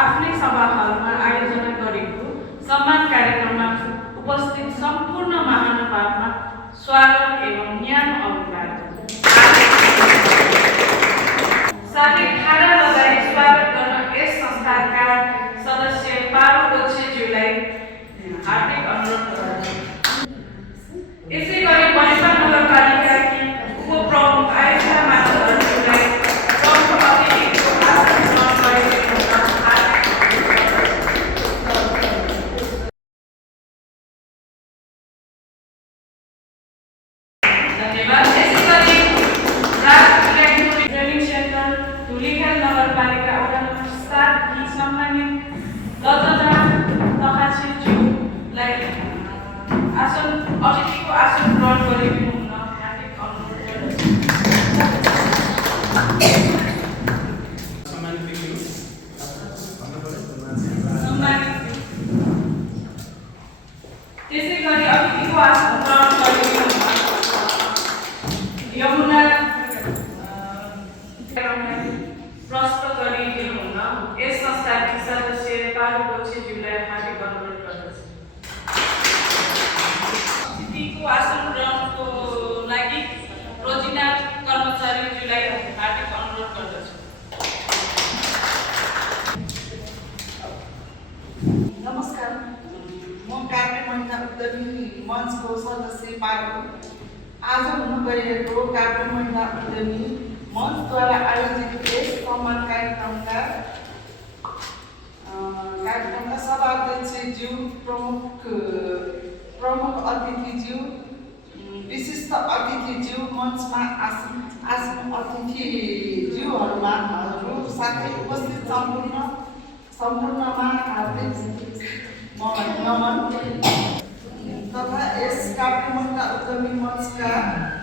आफ्नै सभा हलमा आयोजना गरेको सम्मान कार्यक्रममा उपस्थित सम्पूर्ण महानुभावमा स्वागत एवं न्यानो अभिवादन। साथै खाना लगाई स्वागत गर्न यस संस्थाका सदस्य पारो गोच्छेज्यूलाई हार्दिक अनुरोध गर्दछु। यसै गरी मणिपाल नगरपालिकाकी उपप्रमुख आयशा माथुरज्यूलाई प्रमुख अतिथिको आसन ग्रहण गरेको धन्यवाद। यसै गरी ट्रेनिङ सेन्टर धुलीखेल नगरपालिका वडा नम्बर 7 की सम्मानित लजना तखासीज्यूलाई अतिथिको आसन ग्रहण गरेको हुन हार्दिक अनुरोध गर्दछु। त्यसै गरी अतिथिको आसन ग्रहण गरेको यमुना प्रस्तुत गरिदिनु हुन यस संस्थाकी सदस्य पारो गोच्छेज्यूलाई हार्दिक अनुरोध गर्दछु। अतिथिको आसन ग्रहणको लागि रोजिना कर्मचारीज्यूलाई हार्दिक अनुरोध गर्दछु। नमस्कार, म काभ्रे महिला उद्यमी मञ्चको सदस्य पारो। आज हुन गइरहेको काभ्रे महिला उद्यमी मञ्चद्वारा आयोजित यस सम्मान कार्यक्रमका सभाध्यक्षज्यू, प्रमुख अतिथिज्यू, विशिष्ट अतिथिज्यू, मञ्चमा आसन अतिथिज्यूहरूमा साथै उपस्थित सम्पूर्णमा हार्दिक नमन तथा यस काभ्रे महिला उद्यमी मञ्चका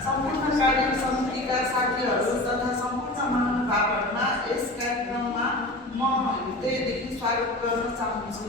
सम्पूर्ण कार्य समितिका साथीहरू तथा सम्पूर्ण महानुभावहरूमा यस कार्यक्रममा म हृदयदेखि स्वागत गर्न चाहन्छु।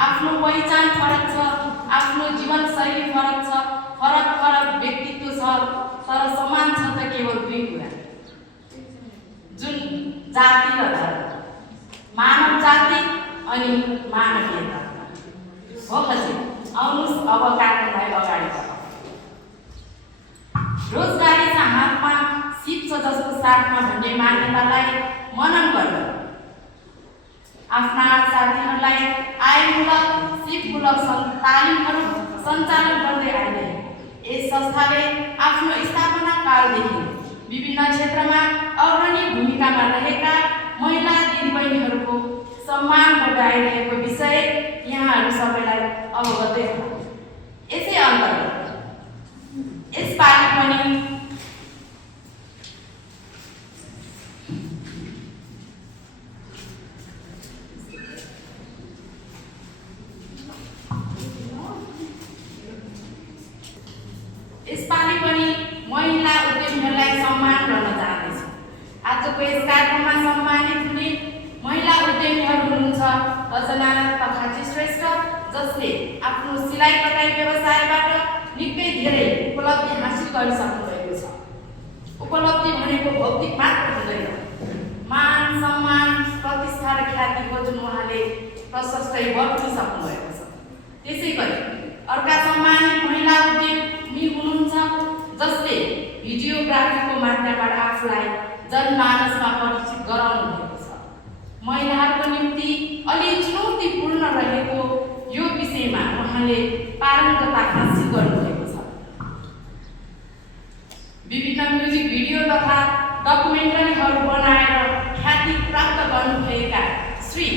आफ्नो पहिचान फरक छ, आफ्नो जीवनशैली फरक छ, फरक व्यक्तित्व छ, तर समान छ त केवल दुई कुरा, जुन जाति र धर्म, मानव जाति अनि मानवीयता हो। हजुर आउनुहोस् अब कार्यक्रमलाई अगाडि बढाउँ। रोजगारी चाहिँ हातमा सिप छ जसको साथमा भन्ने मान्यतालाई मनन गर्दै आफ्ना साथीहरूलाई आयमूलक सिपमूलक तालिमहरू सञ्चालन गर्दै आइरहे यस संस्थाले आफ्नो स्थापना कालदेखि विभिन्न क्षेत्रमा अग्रणी भूमिकामा रहेका महिला दिदीबहिनीहरूको सम्मान गर्दै आइरहेको विषय यहाँहरू सबैलाई अवगतै हो। यसै अन्तर्गत यसपालि पनि महिला उद्यमीहरूलाई सम्मान गर्न चाहन्छु। आजको यस कार्यक्रममा सम्मानित हुने महिला उद्यमीहरू हुनुहुन्छ रचना तखासी श्रेष्ठ, जसले आफ्नो सिलाइ कटाइ व्यवसायबाट निकै धेरै उपलब्धि हासिल गरिसक्नु भएको छ। उपलब्धि भनेको भौतिक मात्र हुँदैन, मान सम्मान प्रतिष्ठा र ख्यातिको जुन उहाँले प्रशस्तै बटुलिसक्नु भएको छ। त्यसै गरी अर्का सम्मानित महिला उद्यमी हुनुहुन्छ जसले भिडियोग्राफीको माध्यमबाट आफूलाई जनमानसमा परिचित गराउनु भएको छ। महिलाहरूको निम्ति अलि चुनौतीपूर्ण रहेको यो विषयमा उहाँले पारङ्गतता हासिल गर्नुभएको छ। विभिन्न म्युजिक भिडियो तथा डकुमेन्टरीहरू बनाएर ख्याति प्राप्त गर्नुभएका श्री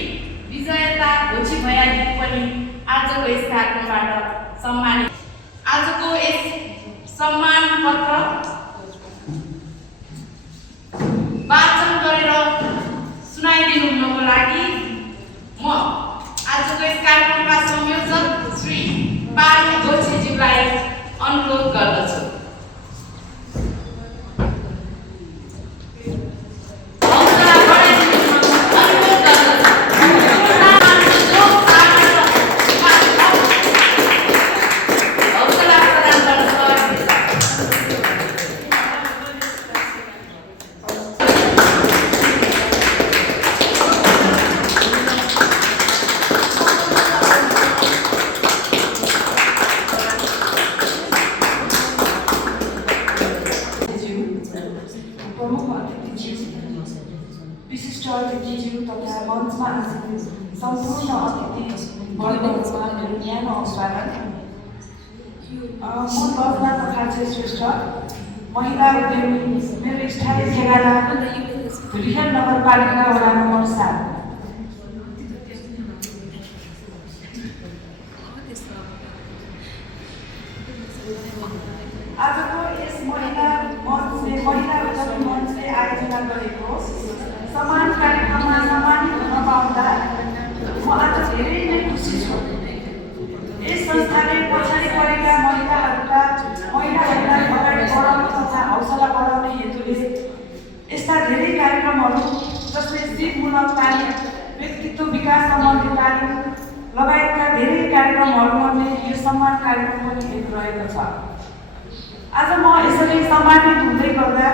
विजयता भोजी भैयाजी पनि आजको यस कार्यक्रमबाट सम्मानित। आजको यस सम्मान पत्र वाचन गरेर सुनाइदिनु हुनको लागि म आजको यस कार्यक्रमका संयोजक श्री पार्ने जोशीज्यूलाई अनुरोध गर्दछु। प्रमुख अतिथिज्यू, विशिष्ट अतिथिज्यू तथा मञ्चमा आसीन सम्पूर्ण अतिथिवर्गहरूमा मेरो न्यानो स्वागत। म कल्पना पखाचे श्रेष्ठ, महिला उद्यमी, मेरो स्थायी ठेगाना धुलिया नगरपालिका वडा नम्बर 7। आजको यस महिला उद्यमी मञ्चले आयोजना गरेको सम्मान कार्यक्रममा सम्मानित हुन पाउँदा म आज धेरै नै खुसी छु। यस संस्थाले पछाडि परेका महिलाहरूलाई अगाडि बढाउन तथा हौसला बढाउने हेतुले यस्ता धेरै कार्यक्रमहरू जसले सिपमूलक तालिम, व्यक्तित्व विकास सम्बन्धी तालिम लगायतका धेरै कार्यक्रमहरूमध्ये यो सम्मान कार्यक्रम पनि एक रहेको छ। आज म यसरी सम्मानित हुँदै गर्दा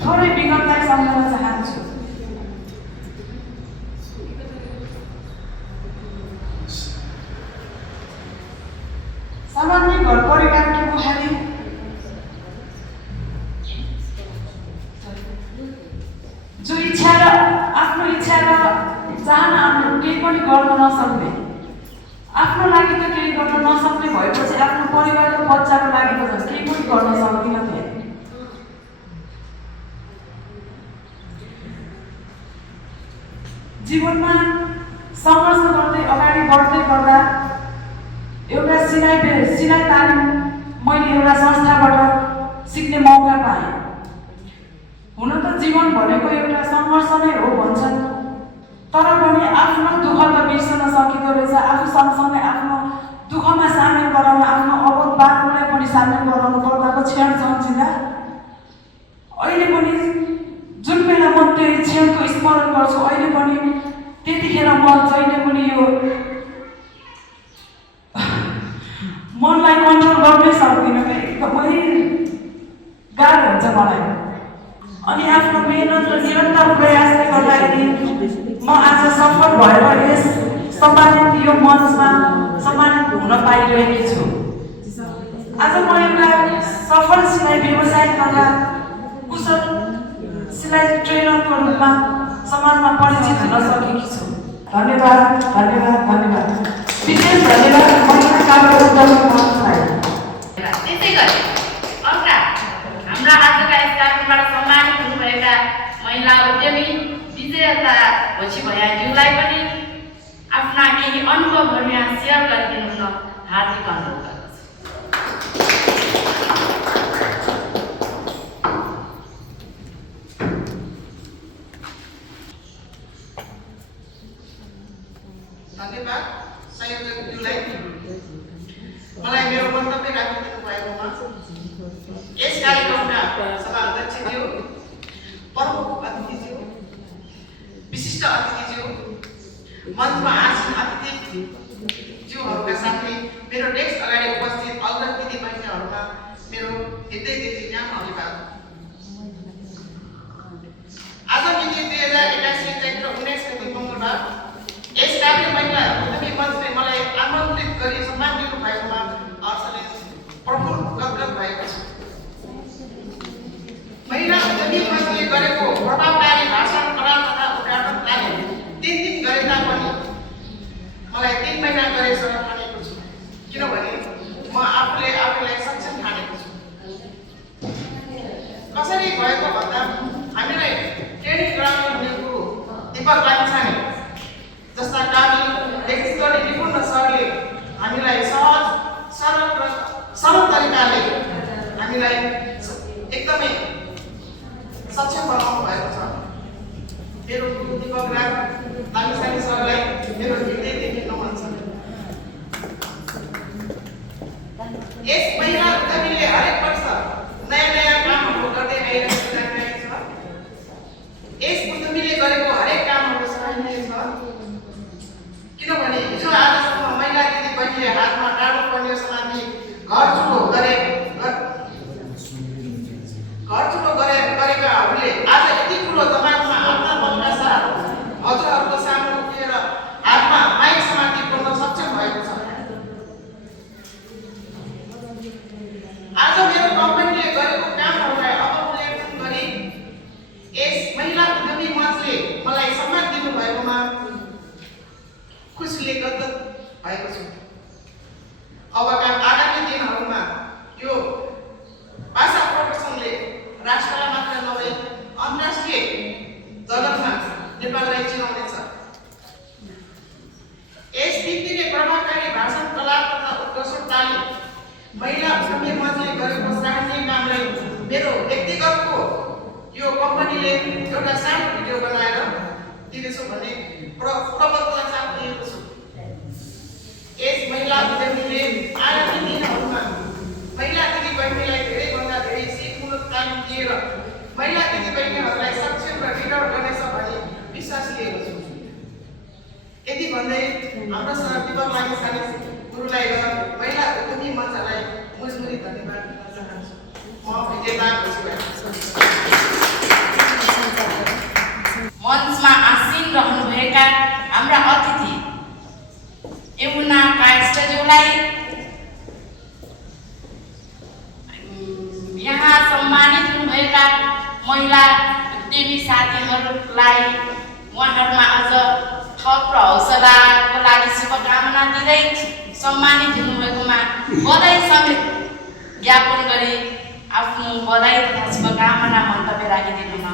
थोरै विगतलाई सम्झन चाहन्छु। सामान्य घर परिवारकी बुहारी जो आफ्नो इच्छा र चाहना अनुरूप केही पनि गर्न नसक्ने, आफ्नो लागि त केही गर्न नसक्ने भएपछि आफ्नो परिवारको बच्चाको लागि त केही पनि गर्न सक्दिनथे। जीवनमा सङ्घर्ष गर्दै अगाडि बढ्दै गर्दा एउटा सिलाइ तालिम मैले एउटा संस्थाबाट सिक्ने मौका पाएँ। हुन त जीवन भनेको एउटा सङ्घर्ष नै हो भन्छन्, तर पनि आफ्नो दुःख त बिर्सन सकिँदो रहेछ। आफू सँगसँगै आफ्नो दुःखमा सामेल गराउन, आफ्नो अबोध बाटोलाई पनि सामेल गराउनु पर्दाको क्षण सम्झिँदा अहिले पनि जुन बेला म त्यो क्षणको स्मरण गर्छु, अहिले पनि त्यतिखेर म जहिले पनि यो मनलाई कन्ट्रोल गर्नै सक्दिनँ कि एकदमै गाह्रो हुन्छ मलाई। अनि आफ्नो मेहनत र निरन्तर प्रयासले गर्दाखेरि म आज सफल भएर यस सम्मानित यो मञ्चमा सम्मानित हुन पाइरहेकी छु। आज म एउटा सफल सिलाइ व्यवसाय तथा कुशल सिलाइ ट्रेनरको रूपमा समाजमा परिचित हुन सकेकी छु। धन्यवाद, धन्यवाद, धन्यवाद। विशेष धन्यवाद महिला कार्य उद्यमी मञ्चलाई। त्यसै गरी अर्का हाम्रा आजका यस कार्यक्रमबाट सम्मानित हुनुभएका महिला उद्यमी विजयता भोजी भैयाज्यूलाई पनि आफ्ना केही अनुभवहरू यहाँ सेयर गरिदिनु हुन हार्दिक अनुरोध गर्दछु। धन्यवाद संयोजकज्यूलाई मलाई मेरो मन्तव्य राखिदिनु भएकोमा। यस कार्यक्रमका सभा अध्यक्षज्यू, प्रमुख अतिथिज्यू, विशिष्ट अतिथिज्यू, मञ्चमा आसीन अतिथिज्यूहरूका साथै मेरो डेस्क अगाडि उपस्थित अग्रज दिदी बहिनीहरूमा मेरो हृदयदेखि महिला उद्यमी मञ्चले गरेको प्रभावकारी भाषण कला तथा उद्घाटन तालिम 3 दिन गरे तापनि मलाई 3 महिना गरे जस्तो ठानेको छु, किनभने म आफूलाई सक्षम ठानेको छु। कसरी भएको भन्दा हामीलाई ट्रेनिङ गराउने हुने गुरु दीपक लामिछाने जस्ता कामी व्यक्तित्वले निपुण सरले हामीलाई सहज सरल तरिकाले हामीलाई एकदमै सक्षम बनाउनु भएको छ। मेरो गुरु दीपक लामिछाने सरलाई मेरो हृदयदेखि नमन छ। यस महिला उद्यमीले हरेक वर्ष नयाँ कामहरू गर्दै आइरहेको जानकारी छ। यस उद्यमीले गरेको हरेक कामहरू सराहनीय छ, किनभने हिजो आजसम्म महिला दिदी बहिनीले हातमा टाढो पर्ने समाति घर चुलो गरेकाहरूले आज यति ठुलो दबावमा आफ्ना बलका साथ हजुरहरूको सामु उठेर हातमा माइक समाति बोल्न सक्षम भएको छ। आज मेरो कम्पनीले गरेको कामहरूलाई अब मूल्याङ्कन गरी यस महिला उद्यमी मञ्चले मलाई सम्मान दिनुभएकोमा खुसीले गदगद भएको छु। अबका आगामी दिनहरूमा यो भाषा प्रदर्शनले राष्ट्रलाई मात्र नभई अन्तर्राष्ट्रिय जगतमा नेपाललाई चिनाउनेछ। यस व्यक्तिले प्रभावकारी भाषण कला तथा उत्कर्षण तालिम महिला उद्यमी मञ्चले गरेको सराहनीय कामलाई मेरो व्यक्तिगतको यो कम्पनीले एउटा सानो भिडियो बनाएर दिनेछु भन्ने प्रबन्धलाई साथ दिएको छु। यस महिला उद्यमीले आगामी दिनहरूमा महिला दिदी बहिनीलाई धेरैभन्दा धेरै सिपमूलक तालिम दिएर महिला दिदी बहिनीहरूलाई सक्षम र लिडर गर्नेछ भन्ने विश्वास लिएको छु। यति भन्दै हाम्रो सर दीपक लामिछाने गुरुलाई र महिला उद्यमी मञ्चलाई मुजमुरी धन्यवाद दिन चाहन्छु। म विजेता खुसी भएको छु। मञ्चमा आसीन रहनुभएका हाम्रा अतिथि यमुना कायस्टज्यूलाई, यहाँ सम्मानित हुनुभएका महिला उद्यमी साथीहरूलाई उहाँहरूमा अझ थप र हौसलाको लागि शुभकामना दिँदै सम्मानित हुनुभएकोमा बधाई समेत ज्ञापन गरी आफ्नो बधाई तथा शुभकामना मन्तव्य राखिदिनुमा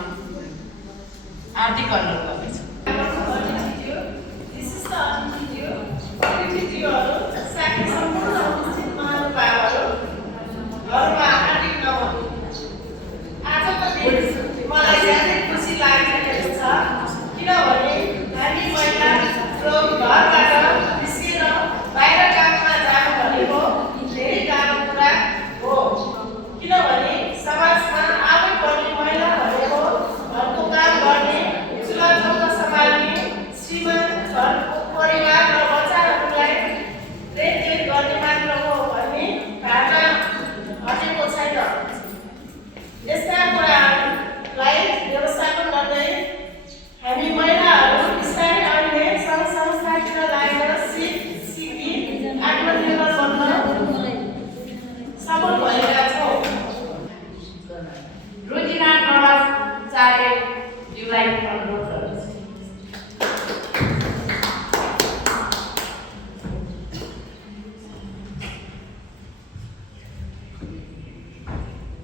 हार्दिक अनुरोध गर्दछु। मलाई धेरै खुसी लागिरहेको छ, किनभने हामी महिला घरबाट निस्केर बाहिर काममा जानु भनेको धेरै गाह्रो कुरा हो, किनभने समाजमा आफै पर्ने महिला भनेको घरको काम गर्ने, चुलाचौका सम्हाल्ने, श्रीमान घरको परिवार र बच्चाहरूलाई रेखदेख गर्ने मात्र हो भन्ने धारणा हटेको छैन। यस्ता कुराहरूलाई व्यवस्थापन गर्दै हामी महिलाहरू बिस्तारै अहिले सङ्घ संस्थातिर लागेर सिक्की आत्मनिर्भर बन्न सफल भएका छौँ। रोजिना प्रभाचार्यज्यूलाई अनुरोध गर्दछु।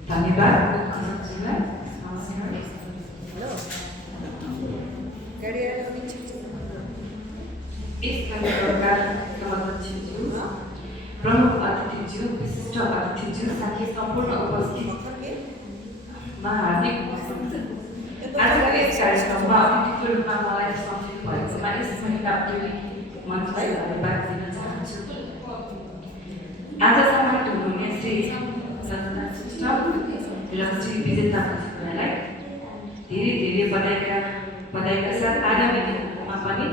धन्यवाद। इस कार्यक्रमका अध्यक्षज्यू, प्रमुख अतिथिज्यू, विशिष्ट अतिथिज्यू, साथै सम्पूर्ण उपस्थितमा हार्दिक आजका यस कार्यक्रममा अतिथिको रूपमा मलाई सम्मिलित भएकोमा यस महिला उद्यमी मञ्चलाई धन्यवाद दिन चाहन्छु। आज सम्मिलित हुनुहुने श्री सजना श्रेष्ठ र श्री विजेता भुजेललाई धेरै बधाईका साथ आगामी दिनहरूमा पनि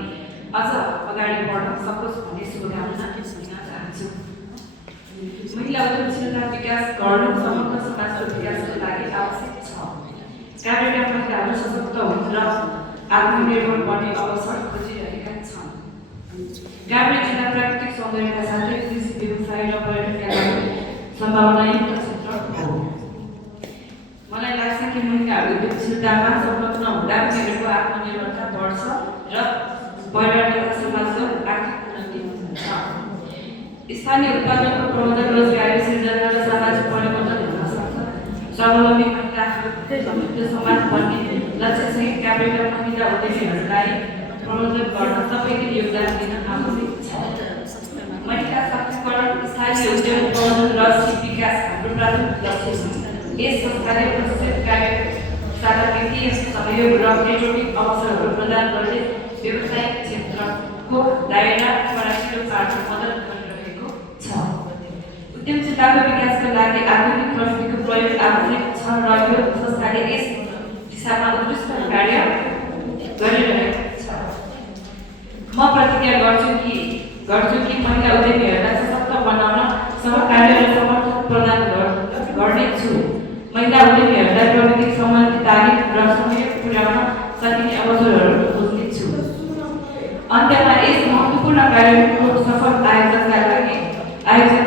अझ अगाडि बढ्न सकोस् भन्ने शुभकामना दिन चाहन्छु। महिला उद्यमशीलता विकास गर्नु समग्र समाजको विकासको लागि आवश्यक छ। कार्यका महिलाहरू सशक्त हुन् र आत्मनिर्भर बन्ने अवसर खोजिरहेका छन्। गाउँले जिल्ला प्राकृतिक सौन्दर्यका साथै कृषि, व्यवसाय र पर्यटनका लागि सम्भावनायुक्त क्षेत्र हो। मलाई लाग्छ कि महिला उद्यमशीलतामा संलग्न हुँदा उनीहरूको आत्मनिर्भरता बढ्छ र परिवार तथा समाजको आर्थिक उन्नति हुन्छ। स्थानीय उत्पादनको प्रबन्धन, रोजगारी सृजना र सामाजिक परिवर्तन हुन सक्छ। स्वावलम्बी महिलाहरूको समृद्ध समाज बन्ने लक्ष्यसहित कार्यक्रम महिला उद्यमीहरूलाई प्रबन्धन गर्न सबैले योगदान दिन आवश्यक छ। महिला शक्तिकरण, स्थानीय उद्योग प्रबन्धन र सिप विकास हाम्रो प्राथमिक लक्ष्य छ। यस संस्थाले प्रशिक्षित कार्यशाला, वित्तीय सहयोग र नेटवर्किङ अवसरहरू प्रदान गर्दै व्यावसायिक क्षेत्रको दायरा फराकिलो पार्न मद्दत गरिरहेको छ। उद्यमशीलताको विकासका लागि आधुनिक प्रविधिको प्रयोग आवश्यक छ र यो संस्थाले यस दिशामा उत्कृष्ट कार्य गरिरहेको छ। म प्रतिज्ञा गर्छु कि महिला उद्यमीहरूलाई सशक्त बनाउन सहकार्य र समर्थन प्रदान गर्नेछु। महिला उद्यमीहरूलाई प्रविधि सम्बन्धी तालिम र सहयोग पुर्याउन सकिने अवसरहरू खोज्नेछु। अन्त्यमा यस महत्त्वपूर्ण कार्यक्रमको सफल आयोजनका लागि आयोजक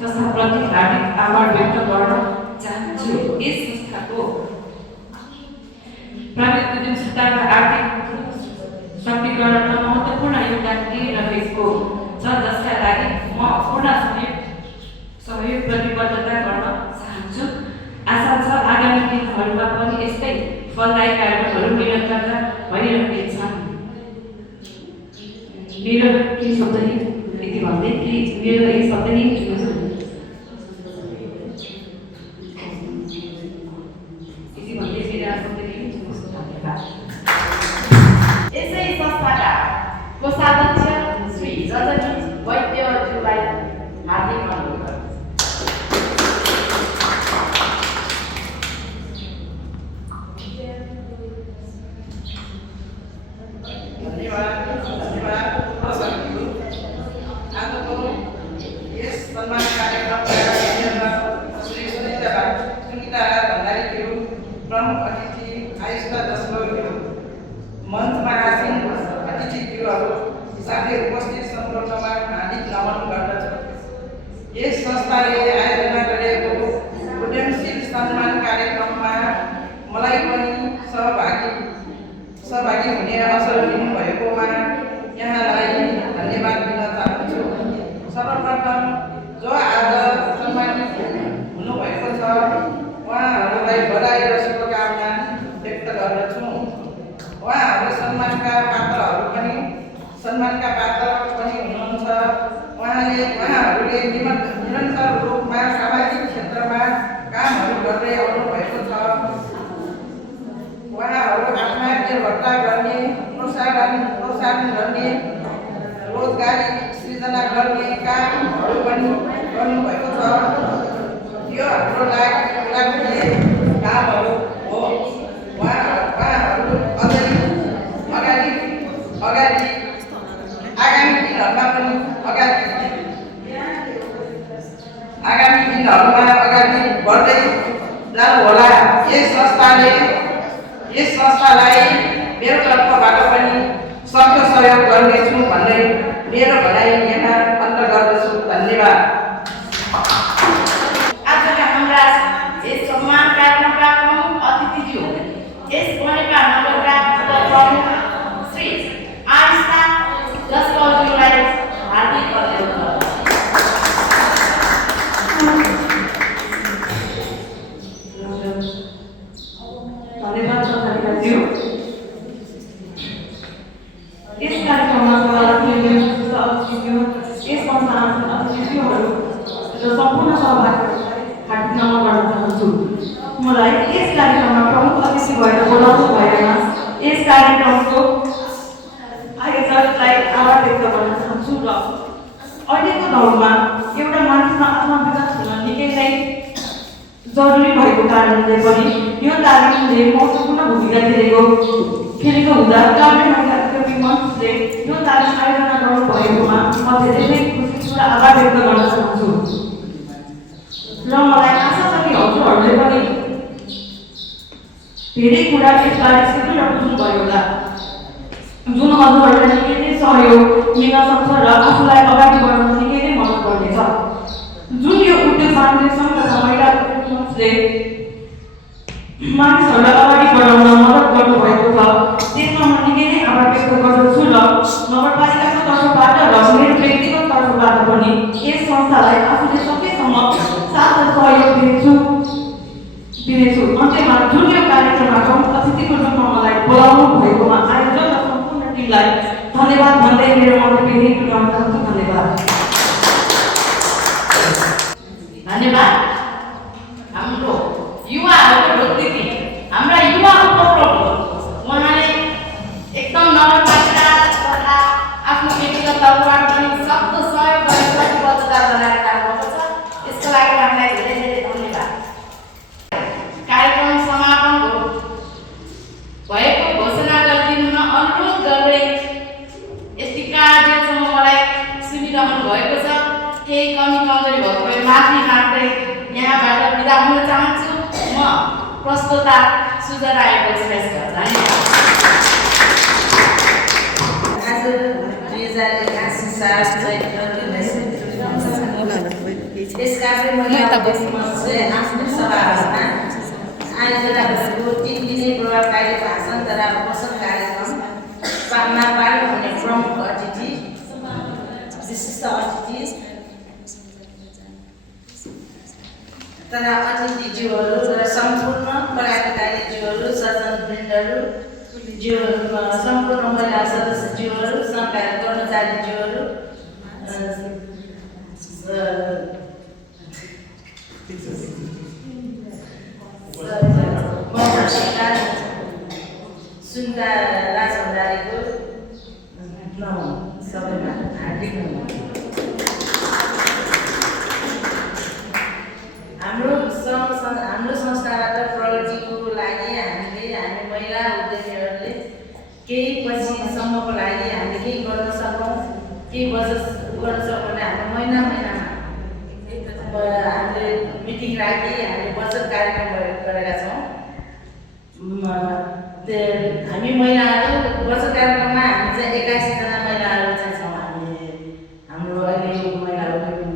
संस्थाप्रति हार्दिक आभार व्यक्त गर्न चाहन्छु। यस संस्थाको प्राविधिक उद्यमशीलताका आर्थिक शक्तिकरणमा महत्त्वपूर्ण योगदान दिइरहेको छ, जसका लागि म पूर्ण सहयोग प्रतिबद्धता गर्न चाहन्छु। आशा छ आगामी दिनहरूमा पनि यस्तै फलदायी कार्यक्रमहरू निरन्तरता भइरहनेछन्। मेरो केही शब्द यति भन्दै मेरो एक शब्द यही चुन्छु। यति भन्दै मेरो शब्द यही चुन्छु। धन्यवाद। यसै संस्थाका कोषाध्यक्ष श्री रजनी वैद्यज्यूलाई हार्दिक अनुरोध। आजको यस सम्मान कार्यक्रमका श्री सुनिता भण्डारीज्यू, प्रमुख अतिथि आयुष्का दशरथज्यू, मञ्चमा आसीन अतिथिज्यूहरू साथै उपस्थित सम्पूर्णमा हार्दिक नमन गर्दछु। यस संस्थाले आयोजना गरेको उद्यमशील सम्मान कार्यक्रममा मलाई पनि सहभागी हुने अवसर दिनुभएकोमा यहाँलाई धन्यवाद दिन चाहन्छु। सर्वप्रथम जो आज सम्मानित हुनुभएको छ उहाँहरूलाई बधाई र शुभकामना व्यक्त गर्दछु। उहाँहरू सम्मानका पात्र पनि हुनुहुन्छ। उहाँहरूले निरन्तर रूपमा सामाजिक क्षेत्रमा कामहरू गर्दै आउनुभएको छ। उहाँहरू आत्मनिर्भरता गर्ने, प्रोत्साहन गर्ने, रोजगारी सृजना गर्ने कामहरू पनि गर्नुभएको छ। यो हाम्रो लागि कामहरू हो। उहाँहरू अझै आगामी दिनहरूमा अगाडि बढ्दै जानुहोला। यस संस्थालाई मेरो तर्फबाट पनि सक्दो सहयोग गर्नेछु भन्दै मेरो भनाइ यहाँ अन्त गर्दछु। धन्यवाद। आजका हाम्रा यस सम्मान कार्यक्रमका प्रमुख अतिथिज्यू, यस बनेका नगरका प्रमुख श्री आयुष्का दशरथज्यूलाई हार्दिक अनुरोध। धन्यवाद सञ्चालिकाज्यू। यस कार्यक्रममा यस संस्थानका अतिथिज्यूहरू र सम्पूर्ण सहभागीहरूलाई हार्दिक नमन गर्न चाहन्छु। मलाई यस कार्यक्रममा प्रमुख अतिथि भएर बोलाउनु भएमा यस कार्यक्रमको आयोजकलाई आभार व्यक्त गर्न चाहन्छु। र अहिलेको दौरमा एउटा मानिसमा आत्मविकास हुन निकै नै जरुरी भएको कारणले पनि यो तालिमले महत्त्वपूर्ण भूमिका खेलेको हुँदा काभ्रे महिला उद्यमी मञ्चले यो तालिम आयोजना गर्नु भएकोमा म धेरै नै खुसी छु र आभार व्यक्त गर्न चाहन्छु। र मलाई आशा छ कि हजुरहरूले पनि धेरै कुरा यसबारे सिक्नु र बुझ्नुभयो होला, जुन हजुरहरूलाई निकै नै सहयोग लिन सक्छ र आफूलाई अगाडि बढाउन निकै नै मद्दत गर्नेछ। जुन यो उद्योग फाउन्डेसन तथा महिला उद्योग मञ्चले मानिसहरूलाई अगाडि बढाउन दिनेछु। अन्त्यमा जुन यो कार्यक्रममा प्रमुख अतिथिको रूपमा मलाई बोलाउनु भएकोमा आयोजक र सम्पूर्ण टिमलाई धन्यवाद भन्दै मेरो मन्तव्य यही टुङ्गाउन चाहन्छु। धन्यवाद। धन्यवाद। हाम्रो युवाहरूको ढोकदिदी, हाम्रा युवाहरूको प्रमुख उहाँले एकदम नगरपालिका तथा आफ्नो व्यक्तिगत तर्फबाट पनि सक्दो सहयोग गरेर प्रतिबद्धता बनाएर जानुभएको छ। यसको लागि हामीलाई धेरै धेरै धन्यवाद। कार्यक्रम समापन भएको घोषणा गरिदिनुहुन अनुरोध गर्दै यतिका दिनसम्म मलाई सुनिरहनु भएको छ। केही कमी कमजोरी भएको भए माफी माग्दै यहाँबाट बिदा हुन चाहन्छु। म प्रस्तोता सुजना आएको छु। धन्यवाद। आज 2081 साल चैत्र 19 यस कार्यक्रम महिला मञ्चले आफ्नो सभामा आयोजना गरेको 3 दिने प्रभावकारी भाषण तथा पोषण कार्यक्रममा पाल्नु हुने प्रमुख अतिथि, विशिष्ट अतिथि तथा अतिथिज्यूहरू र सम्पूर्ण पदाधिकारीज्यूहरू, सज्जनवृन्दहरू, सम्पूर्ण महिला सदस्यज्यूहरू, सरकारी कर्मचारीज्यूहरू, सुन्दा राजभण्डारीको सबैमा हार्दिक नमन। हाम्रो संस्थाबाट प्रगतिको लागि हामी महिला उद्यमीहरूले केही पछिसम्मको लागि हामीले केही गर्न सकौँ, केही बचत गर्न सकौँ भने हाम्रो महिनामा हामीले मिटिङ राखी हामीले बचत कार्यक्रम गरेका छौँ। हामी महिलाहरू बचत कार्यक्रममा हामी चाहिँ 81 जना महिलाहरू चाहिँ छौँ। हाम्रो अहिले यो महिला उद्यमी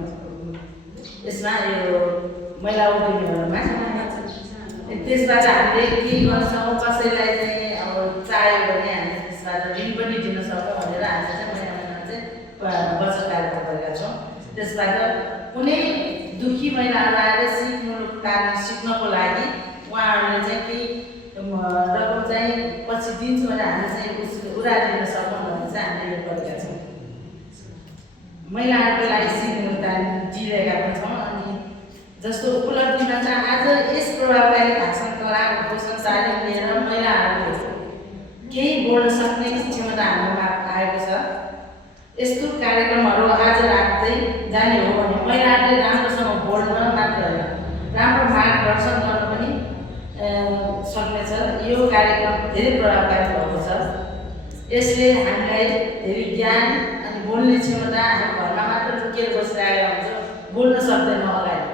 यसमा यो महिला उद्यमीहरूमा त्यसबाट हामीले के गर्न सकौँ, कसैलाई चाहिँ अब चाह्यो भने हामीले त्यसबाट ऋण पनि दिन सकौँ भनेर हामीले चाहिँ महिना चाहिँ बचत कार्यक्रम गरेका छौँ। त्यसबाट कुनै दुखी महिलाहरू आएर सिक्नको लागि उहाँहरूले चाहिँ केही रकम चाहिँ पछि दिन्छु भने हामीले चाहिँ उधार दिन सकौँ भनेर चाहिँ हामीले यो गरेका छौँ। महिलाहरूको लागि सिक्नु दिइरहेका पनि छौँ। अनि जस्तो उपलब्धिमा चाहिँ आज यस प्रभावकारी भाषण कला पोषण तालिम लिएर महिलाहरूले केही बोल्न सक्ने क्षमता हाम्रोमा आएको छ। यस्तो कार्यक्रमहरू आज राख्दै जाने हो भने महिलाहरूले राम्रोसँग बोल्न मात्र होइन, राम्रो मार्गदर्शन गर्न पनि सक्नेछ। यो कार्यक्रम धेरै प्रभावकारी भएको छ। यसले हामीलाई धेरै ज्ञान अनि बोल्ने क्षमता, हामी घरमा मात्र लुकेर बसिरहेका हुन्छौँ, बोल्न सक्दैनौँ अगाडि।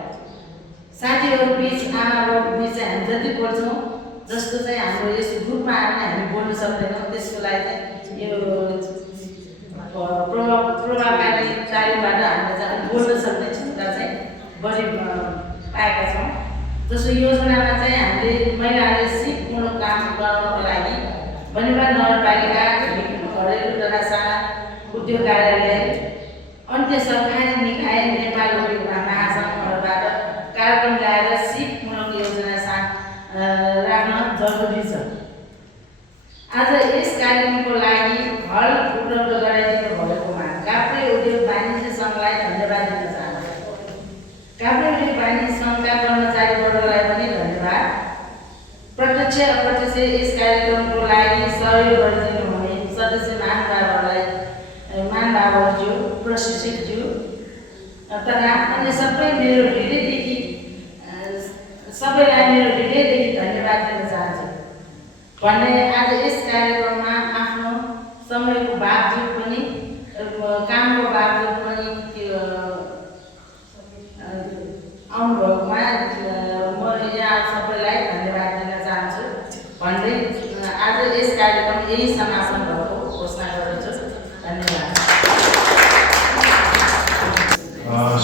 साथीहरू बिच, आमा बाबु बिच चाहिँ हामी जति बोल्छौँ जस्तो चाहिँ हाम्रो यस ग्रुपमा आएर हामी बोल्न सक्दैनौँ। त्यसको लागि चाहिँ यो प्रभावकारी तालिमबाट हामीले चाहिँ बोल्न सक्ने क्षमता चाहिँ बढी पाएका छौँ। जस्तो योजनामा चाहिँ हामीले महिलाहरूले सिपमूलक काम गराउनको लागि बनिपा नगरपालिका, घरेलु तथा साना उद्योग कार्यालय, अन्य सरकारी निकाय, नेपाल उद्योग महासङ्घहरूबाट कार्यक्रम ल्याएर सिपमूलक योजना राख्न जरुरी छ। आज यस कार्यक्रमको लागि हल उपलब्ध गराइदिनु भएकोमा काभ्रे उद्योग वाणिज्य सङ्घलाई धन्यवाद दिन चाहन्छु। काभ्रे उद्योग वाणिज्य सङ्घका कर्मचारीवर्गलाई पनि धन्यवाद। प्रत्यक्ष अप्रत्यक्ष यस कार्यक्रमको लागि सहयोग गरिदिनु हुने सदस्य महानुभावज्यू, प्रशिक्षकज्यू तथा अन्य सबैलाई मेरो हृदयदेखि धन्यवाद दिन चाहन्छु। भने आज यस कार्यक्रममा आफ्नो समयको बावजुद पनि, कामको बावजुद पनि आउनुभएकोमा म यहाँ सबैलाई धन्यवाद दिन चाहन्छु भन्दै आज यस कार्यक्रम यही समापन भएको घोषणा गर्दछु। धन्यवाद।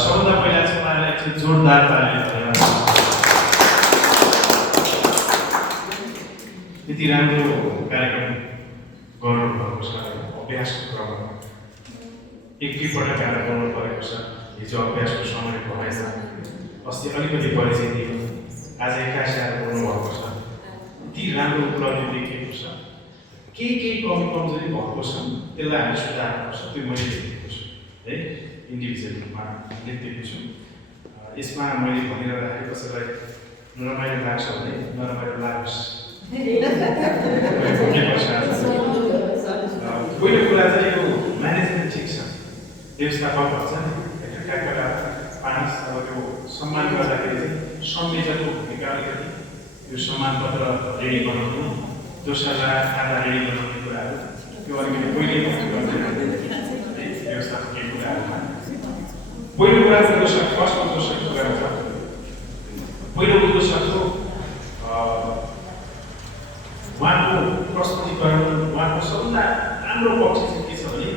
सबभन्दा पहिला चाहिँ उहाँलाई एकछिन जोरदार तालीले धन्यवाद। यति राम्रो कार्यक्रम गर्नुभएको छ। अभ्यासको क्रममा एकैपल्ट गाना गाउनु परेको छ। हिजो अभ्यासको समय भएछ। अस्ति अलिकति परिचय दियो, आज 81 बोल्नुभएको छ। ती राम्रो उपलब्धि देखिएको छ। केही कमी कमजोरी भएको छ, त्यसलाई हामी सुधार्नुपर्छ। त्यो मैले देखेको छु है, इन्डिभिजुअल रूपमा लेखेको छु। यसमा मैले भनेर राखेँ, कसैलाई नरमाइलो लाग्छ भने नरमाइलो लागोस्। पहिलो कुरा चाहिँ यो म्यानेजमेन्ट ठिक छ, व्यवस्थापक छ नि, पाँच अब त्यो सम्मान गर्दाखेरि चाहिँ संयोजकको भूमिका अलिकति यो सम्मान पत्र रेडी बनाउनु, दोस्रोलाई आधा रेडी बनाउने कुराहरू त्यो अलिकति पहिले व्यवस्थापकीय कुराहरूमा पहिलो कुरा चाहिँ फर्स्ट उद्घोषकको कुरा छ। पहिलो उद्घोषकको उहाँको प्रस्तुतिकरण, उहाँको सबभन्दा राम्रो पक्ष चाहिँ के छ भने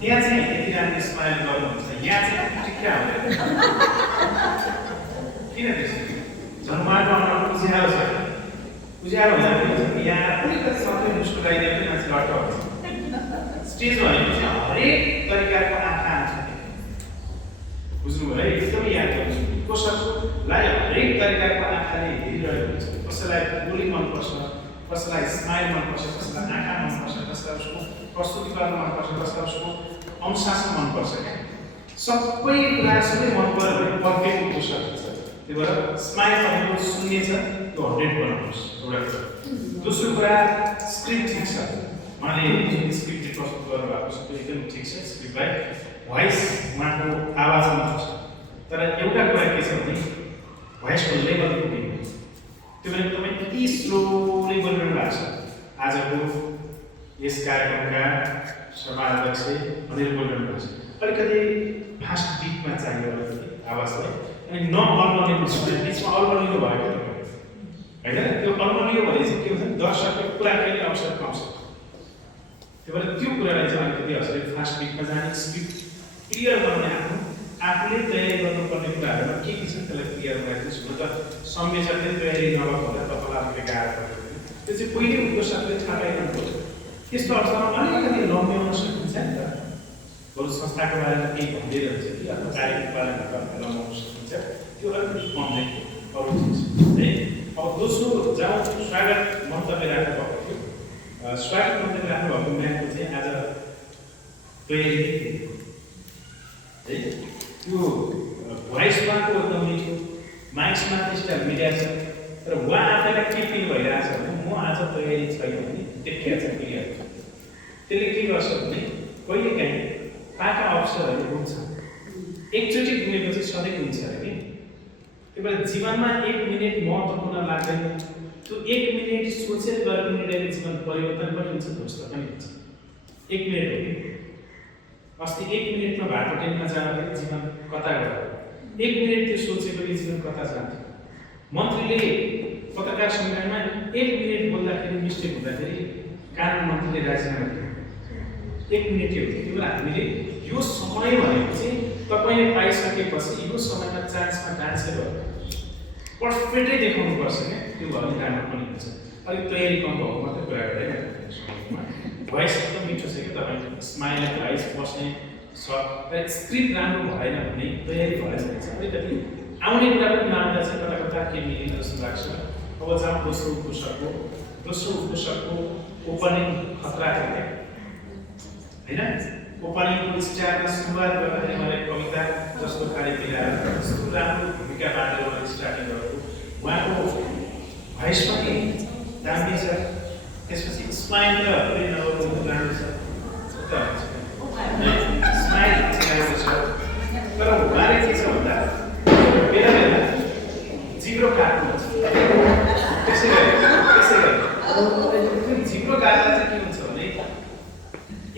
त्यहाँ चाहिँ यति राम्रो स्माइल गर्नुहुन्छ, यहाँ चाहिँ टिक्का हुँदैन। किन त्यसो? झन् उहाँको अनुहार उज्यालो छ, उज्यालो हुँदाखेरि यहाँ अलिकति सबै मुस्कुराइदियो पनि मान्छे लट्ट हुन्छ। स्टेज भनेपछि हरेक तरिकाको आँखा आउँछ, बुझ्नुभयो है? एकदमै याद गर्नुहोस्, कसैलाई हरेक तरिकाको आँखाले हेरिरहेको हुन्छ। कसैलाई बोली मनपर्छ, कसैलाई स्माइल मनपर्छ, कसैलाई आँखा मनपर्छ, कसैलाई उसको प्रस्तुतिकरण मनपर्छ, कसैलाई उसको अनुशासन मनपर्छ। क्या सबै कुरा सबै मन पऱ्यो भने पर्फेक्ट उद्घोषक हुन्छ। त्यही भएर स्माइल तपाईँको शून्य छ, त्यो 100 बनाउनुहोस् एउटा कुरा। दोस्रो कुरा स्क्रिप्ट ठिक छ, उहाँले जुन स्क्रिप्ट चाहिँ प्रस्तुत गर्नुभएको छ त्यो एकदम ठिक छ। स्क्रिप्टलाई भोइस उहाँको आवाज मात्र छ, तर एउटा कुरा के छ भने भोइसको लेभल पुगेन। त्यो भने तपाईँ यति स्लोली बोलिरहनु भएको छ। आजको यस कार्यक्रमका सभाध्यक्ष भनेर बोलिरहनु भएको छ, अलिकति फास्ट बिटमा चाहियो अलिकति आवाजलाई, अनि नअल्मलिनु, बिचमा अल्मलिनु भयो क्या होइन। त्यो अल्मलियो भने चाहिँ के हुन्छ, दर्शकले कुरा खेल्ने अवसर पाउँछ। त्यही भएर त्यो कुरालाई चाहिँ अलिकति असरी फास्ट बिटमा जाने, स्क्रिप्ट क्लियर गर्ने, आफूले तयारी गर्नुपर्ने कुराहरूमा के छ त्यसलाई क्लियर राख्नुहोस्। हुन त संयोजकले तयारी नभएको हुँदा तपाईँलाई आफूले गाह्रो पर्यो। त्यो चाहिँ पहिले उद्घोषकले थाहा पाइरहनु पर्छ। त्यस्तो अवस्थामा अलिकति लम्ब्याउन सकिन्छ नि त। बरु संस्थाको बारेमा केही भन्दै रहन्छ कि अथवा कार्यको बारेमा लम्ब्याउन सकिन्छ, त्यो अलिकति कम चाहिँ अरू चिज है। अब दोस्रो जहाँ स्वागत मन्तव्य राख्नुभएको थियो, स्वागत मन्तव्य राख्नुभएको म्यामको चाहिँ आज तयारी है। त्यो भोइसमा एकदम मिठो, माइक्समा त्यस्तो मिडिया छ, तर उहाँ आफैलाई के फिल भइरहेछ भने म आज तयारी छैन भने देखिया छ क्लियर। त्यसले के गर्छ भने कहिलेकाहीँ पाका अवसरहरू हुन्छ, एकचोटि गुमेको चाहिँ सधैँ हुन्छ अरे कि। त्यही भएर जीवनमा 1 मिनट महत्त्वपूर्ण लाग्दैन। त्यो 1 मिनट सोचेर गरेको निर्णयले जीवन परिवर्तन पनि हुन्छ, ध्वस्त पनि हुन्छ। 1 मिनट हो कि अस्ति 1 मिनटमा भाटो ट्रेनमा जाँदाखेरि जीवन कता गयो, 1 मिनट त्यो सोचेकोले जीवन कता जान्थ्यो। मन्त्रीले पत्रकार सम्मेलनमा 1 मिनट बोल्दाखेरि मिस्टेक हुँदाखेरि कानुन मन्त्रीले राजीनामा दियो। 1 मिनट हो। त्यही भएर हामीले यो समय भनेको चाहिँ तपाईँले पाइसकेपछि यो समयमा चान्समा डान्सर पर्फेक्टै देखाउनुपर्छ क्या, त्यो भयो भने राम्रो पनि हुन्छ। अलिक तयारी कम भएको मात्रै कुरा गरेर भोइस एकदम मिठो छ कि तपाईँको स्माइल भोइस बस्ने छ, र स्क्रिप्ट राम्रो भएन भने तयारी भएन भने चाहिँ अलिकति आउने कुरा पनि नआउँदा चाहिँ कता कता के मिलेन जस्तो लाग्छ। अब जहाँ दोस्रो उद्घोषकको ओपनिङ खतरा थियो क्या होइन। ओपनिङको स्टार्टमा सुरुवात गर्दाखेरि मलाई कविता जस्तो कार्य मिलाएर कस्तो राम्रो भूमिका बाँडेर उहाँले स्टार्टिङ गरेको, उहाँको भोइस पनि दामी छ। त्यसपछि स्माइल त फेरि नगर्नु राम्रो छ, स्माइल राम्रो छ। तर उहाँले के छ भन्दा बेला बेला जिब्रो काट्नुहुन्छ। त्यसै गरी जिब्रो काट्दा चाहिँ के हुन्छ भने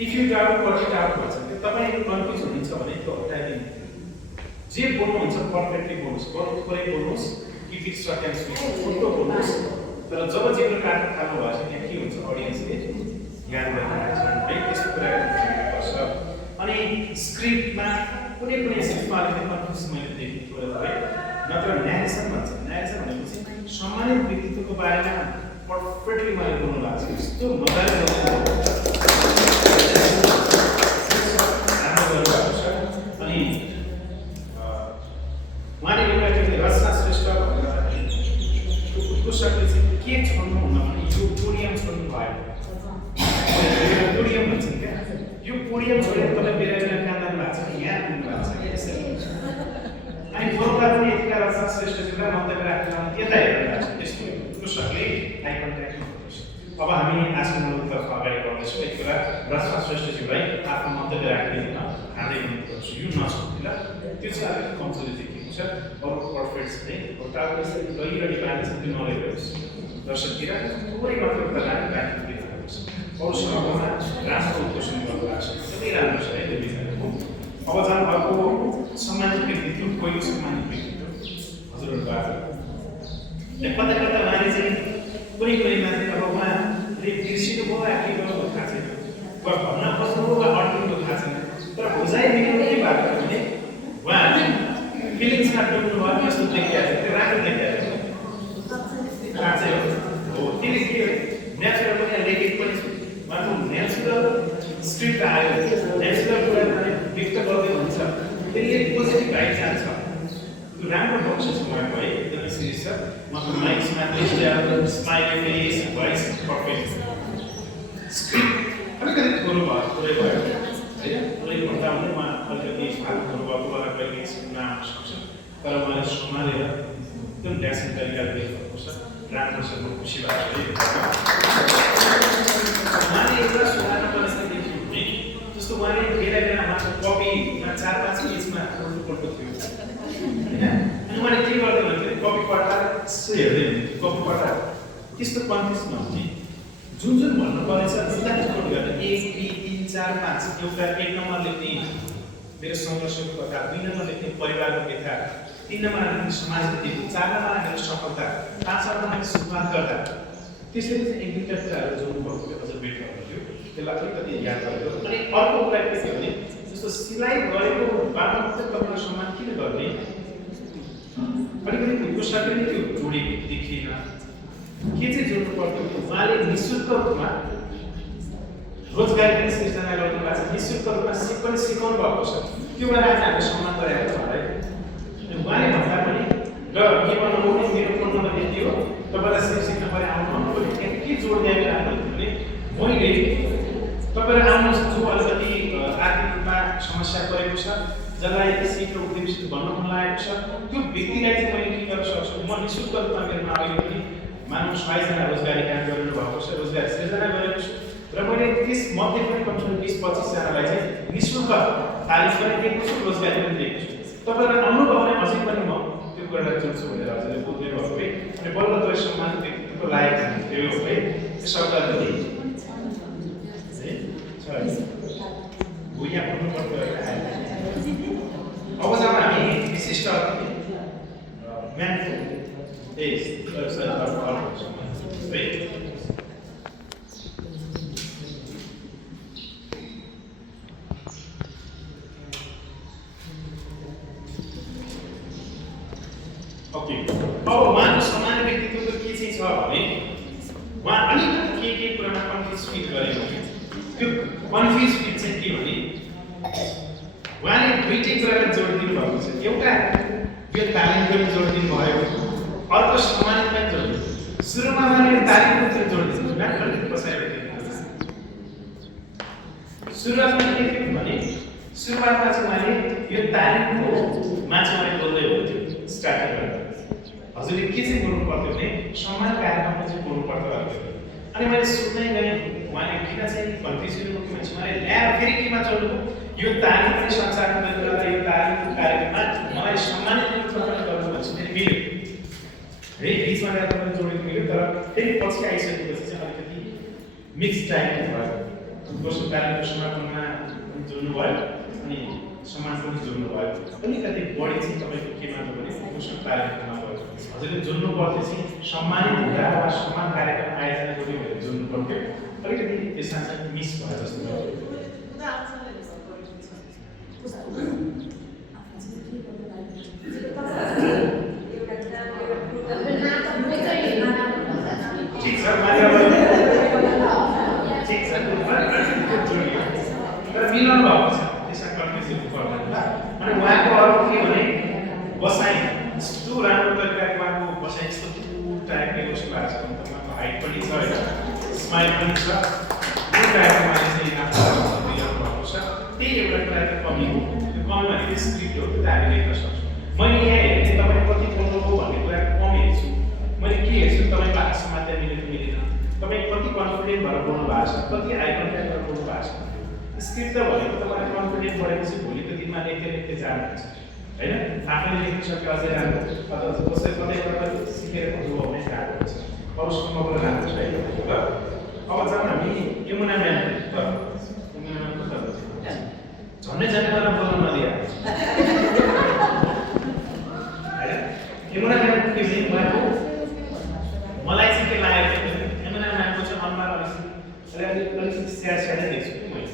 if you doubt cut it out भन्छ। त्यो तपाईँ कन्फ्युज हुनुहुन्छ भने त्यो हटाइदिनु। जे बोल्नुहुन्छ पर्फेक्टली बोल्नुहोस्, थोरै बोल्नुहोस्, keep it short and sweet, छोटो बोल्नुहोस्। तर जब जिब्रो काट्न थाल्नु भएछ त्यहाँ के हुन्छ, अडियन्सले याद गरिरहेको है, त्यस्तो कुरा गर्नुपर्छ। अनि स्क्रिप्टमा कुनै स्क्रिप्टमा अलिकति कन्फ्युज मैले देखेको छु है। नत्र न्यारेसन भन्छ, न्यारेसन भनेपछि सम्मानित व्यक्तित्वको बारेमा पर्फेक्टली मैले बोल्नु भएको छ। यस्तो मजाले राम्रो गर्नुभएको छ। अनि उहाँले एउटा रचना श्रेष्ठ भनेर पोडियम छोडेर तपाईँ बेरेर कान्दान भएको छ यहाँ पुग्नु भएको छ कि यसरी अनि बोल्दा पनि यतिका रक्षा श्रेष्ठजीलाई मन्तव्य राख्न यता हेरेर भएको छ त्यस्तो कृषकले आइ कन्ट्याक्ट गर्नुपर्छ। अब हामी आजको मूलतर्फ अगाडि बढ्दैछौँ। एक कुरा रक्षा श्रेष्ठजीलाई आफ्नो मन्तव्य राख्ने हाल्दै गर्नुपर्छ यो नछोड्नु ल त्यो चाहिँ अलिक कमजोरी देखिएको छ। अरू पर्फेक्ट चाहिँ टाउको यसरी गइरहने बानी छ त्यो नरहेको दर्शकतिर थोरै मात्र एउटा राख्ने बानी देखिएको छ। अरू समयमा राम्रो उद्घोषण गर्नुभएको छ एकदमै राम्रो छ है त्यो विचारको। अब जानुभएको सम्मानित व्यक्तित्व पहिलो सम्मानित व्यक्तित्व हजुरहरूबाट कता कता उहाँले चाहिँ कुनै कुनै मान्छे अब उहाँले बिर्सिनु भयो या के गर्नु थाहा छैन वा भन्न खोज्नुभयो वा अड्किनु थाहा छैन तर भुजाइ मिलेर के भएको भने उहाँ फिलिङ्समा डुब्नु भयो जस्तो देखिहाल्छ त्यो राम्रो देखिहाल्छ साँच्चै हो त्यसले के नेचुरल पनि लेखेको पनि छ उहाँको नेचुरल स्क्रिप्ट आयो नेचुरल कुरा व्यक्त गर्दै हुन्छ त्यसले पोजिटिभ भाइब जान्छ त्यो राम्रो बक्स छ उहाँको है एकदमै सिरियस छ उहाँको माइक्समा smiley face voice perfect script अलिकति थोरै भयो होइन थोरै भन्दा पनि उहाँ अलिकति फाल्टो भएको बेला कहिले सुन्न आउन सक्छ तर उहाँले सम्हालेर एकदम ड्यासिङ तरिकाले लेख्नु पर्छ राम्रो छ म खुसी भएको छु उहाँले एउटा सुधार्न पर्ने देखियो भने जस्तो उहाँले बेला बेला उहाँको कपीमा 4-5 पेजमा उल्टोपल्टो थियो होइन अनि उहाँले के गर्दै भन्थ्यो कपी पढ्दा यसो हेर्दै हुन्थ्यो कपी पढ्दा त्यस्तो कन्फ्युज नहुने जुन जुन भन्नु परेछ त्यसलाई नोट गर्ने 1 2 3 4 5 एउटा 1 नम्बर लेख्ने मेरो सङ्घर्षको कथा 2 नम्बर लेख्ने परिवारको व्यथा 3 नम्बर लेख्ने समाजको 4 नम्बर लेख्ने सफलता 5 नम्बर लेख्ने सुरुवात गर्दा त्यसले चाहिँ एक दुईटा कुराहरू जोड्नु भएको अझ बेटर हुन्थ्यो त्यसलाई अलिकति याद गरेको अनि अर्को कुरा के थियो भने जस्तो सिलाइ गरेको बाटो मात्रै तपाईँको सम्मान किन गर्ने अलिकति पुस्तकले नै त्यो जोडेको देखिएन के चाहिँ जोड्नु पर्थ्यो उहाँले निःशुल्क रूपमा रोजगारी पनि सिर्जना गर्नु भएको छ निःशुल्क रूपमा पनि सिकाउनु भएको छ त्यो भएर आज हामी सम्मान गरेको छ उहाँलाई उहाँले भन्दा पनि र के भन्नुभयो भने मेरो फोन नम्बर यति हो तपाईँलाई सिक्न परे आउनु भन्नुभयो के जोड्दै आएको भने मैले तपाईँहरू आउनुहोस् जो अलिकति आर्थिक रूपमा समस्या परेको छ जसलाई सिप र उद्यमशील भन्न मन लागेको छ त्यो व्यक्तिलाई चाहिँ मैले के गर्न सक्छु म निःशुल्क रूपमा मेरोमा अहिले पनि मानव 100 जना रोजगारी काम गरिरहनु भएको छ रोजगारी सृजना गरेको छु र मैले त्यस मध्ये पनि कमसेकम 20-25 जनालाई चाहिँ निःशुल्क तालिम पनि दिएको छु रोजगारी पनि दिएको छु तपाईँलाई अनुभव भने अझै पनि म त्यो कुरालाई जोड्छु भनेर हजुरले बोल्दै भएको है अनि बल्ल त्यो सम्मान व्यक्तित्वको लायक थियो है त्यो शब्दहरू है भुइँया भन्नु पर्छ अब जब हामी विशिष्ट म्यान ओके अब उहाँको समान व्यक्तित्वको के चाहिँ छ भने उहाँ अलिकति के कुरामा कन्फ्युज फिल गरेको त्यो कन्फ्युज फिल चाहिँ के भने उहाँले दुईटै कुरालाई जोडिदिनु भएको छ एउटा यो तालिम पनि जोडिदिनु भयो अर्को सम्मानित पनि जोडिदिनु सुरुमा उहाँले तालिम पनि जोडिदिनु अलिकति बसाएर सुरुवातमा के थियो भने सुरुवातमा चाहिँ उहाँले यो तालिमको मान्छे उहाँले बोल्दै हुनुहुन्थ्यो स्टार्टिङ गरेर हजुरले के चाहिँ बोल्नु पर्थ्यो भने सम्मान कार्यक्रममा चाहिँ बोल्नु पर्थ्यो अनि मैले सुन्दै गएँ उहाँले किन चाहिँ कन्फ्युजन मुख्य मान्छे उहाँले ल्याएर फेरि केमा जोड्नु यो तालिम पनि सञ्चालन गरेर यो तालिमको कार्यक्रममा मलाई सम्मानित रूपमा गर्नु भन्छ फेरि मिल्यो है बिचमा गएर पनि जोडेको मिल्यो तर फेरि पछि आइसकेपछि चाहिँ अलिकति मिक्स टाइपको भयो दोस्रो तालिमको समापनमा पनि जोड्नु भयो अनि सम्मान पनि जोड्नु भयो अलिकति बढी चाहिँ तपाईँको केमा भयो भने दोस्रो तालिममा भयो हजुरले जोड्नु पर्थ्यो चाहिँ सम्मानित हुँदा वा सम्मान कार्यक्रम आयोजना गर्यो भनेर जोड्नु पर्थ्यो अलिकति त्यसमा चाहिँ मिस भयो जस्तो लाग्यो ठिक छ तर मिलाउनु भएको छ त्यसमा कन्फ्युजन पर्दैन अनि उहाँको अर्को के भने बसाइ यस्तो राम्रो तरिकाको उहाँको बसाइ यस्तो टाइपले कस्तो लाग्छ भने उहाँको हाइट पनि छ होइन स्माइल पनि छ त्यो टाइपको उहाँले चाहिँ आफ्नो मिलाउनु भएको छ त्यही एउटा कुराको कमी हो। त्यो कमी भनेको स्क्रिप्ट हो, त्यो त हामीले हेर्न सक्छौँ। मैले यहाँ हेरेँ तपाईँ कति बोल्नुभयो भन्ने कुराको कमी हेर्छु। मैले के हेर्छु तपाईँको आसमात्य मिलेको मिलेन, तपाईँ कति कन्फिडेन्ट भएर बोल्नु भएको छ, कति आइ कन्ट्याक्ट गरेर बोल्नु भएको छ। स्क्रिप्ट त भनेको तपाईँलाई कन्फिडेन्ट बढेपछि भोलिको दिनमा लेख्दै जानुहुन्छ होइन। आफैले लेखिसक्यो अझै राम्रो, अथवा कसै कतैबाट सिकेर भन्नुभयो भने राम्रो हुन्छ, अरूसँग पनि राम्रो छ होइन। ल अब जाउँ हामी यमुना म्याम। यमुना म्याम कता झन्डै झन्डै मलाई बोल्न नदिएर होइन। यमुना म्याम के भने उहाँको मलाई चाहिँ के लागेको थियो, यमुना म्यामको चाहिँ अनुहार अलिकति स्याड देख्छु कि मैले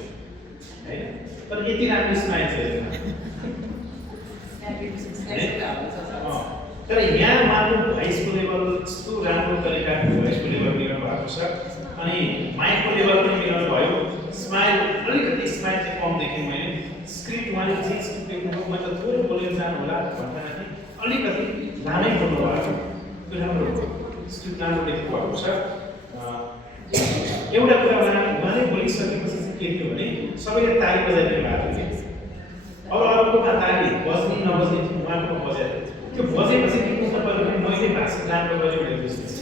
होइन, तर यति राम्रो स्माइल चाहिँ तर यहाँ उहाँको भोइसको लेभल यस्तो राम्रो तरिकाको भोइसको लेभल मिलाउनु भएको छ, अनि माइकको लेभल पनि मिलाउनु भयो। स्माइल अलिकति स्माइल चाहिँ कम देखेँ मैले। स्क्रिप्ट उहाँले जे स्क्रिप्ट लेख्नुभयो मतलब थोरै बोलेर जानु होला भन्दा अलिकति लामै बोल्नु भएको, त्यो राम्रो स्क्रिप्ट राम्रो लेख्नु भएको छ। एउटा कुरा उहाँले बोलिसकेपछि चाहिँ के थियो भने सबैले ताली बजाइदिनु भएको थियो। अब अरूकोमा ताली बज्ने नबज्ने थियो, उहाँको बजायो। त्यो बजेपछि के बुझ्न पर्यो भने मैले भाषण राम्रो गरेँ भनेर बुझ्दैछु।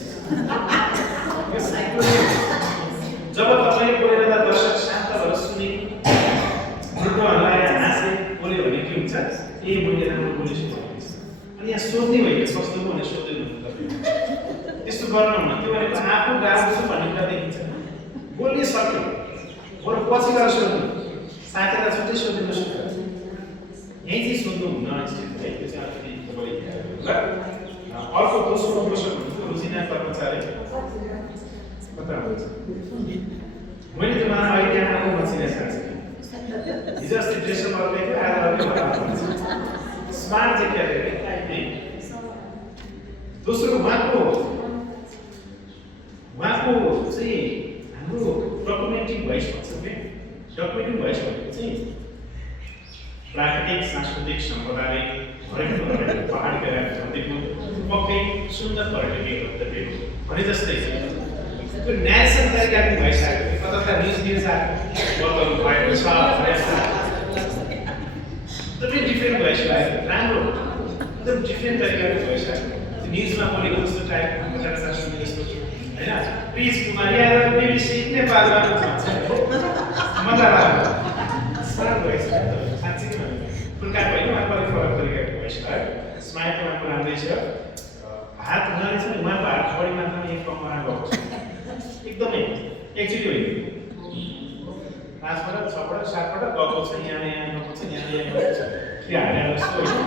जब तपाईँले बोलेर त दर्शक शान्त भएर सुने, मुटु हल्लाएर हाँसे बोल्यो भने के हुन्छ, ए मैले राम्रो बोलेछु भन्नुहुन्छ। अनि यहाँ सोध्ने होइन कस्तो हो भनेर सोध्दै हुनुहुन्छ तपाईँ, त्यस्तो गर्नु हुन्न। त्यो भनेको आफू गाह्रो छु भन्ने कुरा देखिन्छ। बोल्ने सक्यो बरु पछि गएर सोध्नु, साथीलाई छुट्टै सोध्नु सक्छ, यहीँ चाहिँ सोध्नु हुन्न स्थिति है। त्यो चाहिँ अलिकति बढी ल। अर्को दोस्रो क्वेसन भनेको रुजिना कर्मचारी कता हुन्छ। मैले त मलाई अहिले यहाँ आएको बसिरहेको छ। हिजो अस्ति ड्रेसअप गर्दै थियो, आज अर्कै भएर स्मार्ट चाहिँ क्या अरे दोस्रो उहाँको चाहिँ हाम्रो डकुमेन्टिङ भोइस भन्छ कि डकुमेन्टिङ भोइस भनेको चाहिँ प्राकृतिक सांस्कृतिक सम्पदाले भरेको पहाडका राजनीतिको पक्कै सुन्दर पर्यटकीय गन्तव्य भने जस्तै त्यो नेसनल तरिकाको भोइस आएको थियो। कता न्युज आएको बदल भएको छ, एकदमै डिफ्रेन्ट भोइस आएको, राम्रो एकदम डिफ्रेन्ट तरिकाको भोइस आएको। न्युजमा बोलेको जस्तो टाइपको कता सुन्ने जस्तो होइन। प्लिज कुमार यादव BBC नेपालमा भन्छ मजा लाग्यो। स्मार्ट भोइस साँच्चै के भन्नु फुल्काको होइन, उहाँको अलिक फरक तरिकाको भोइस है। स्माइल उहाँको राम्रै छ। हात उहाँले चाहिँ उहाँको हात बढी मात्रामा एक कममा गएको छ एकदमै एकचोटि होइन, 5 पटक 6 पटक 7 पटक गएको छ। यहाँ गएको छ, यहाँ गएको छ, के हालेर जस्तो होइन।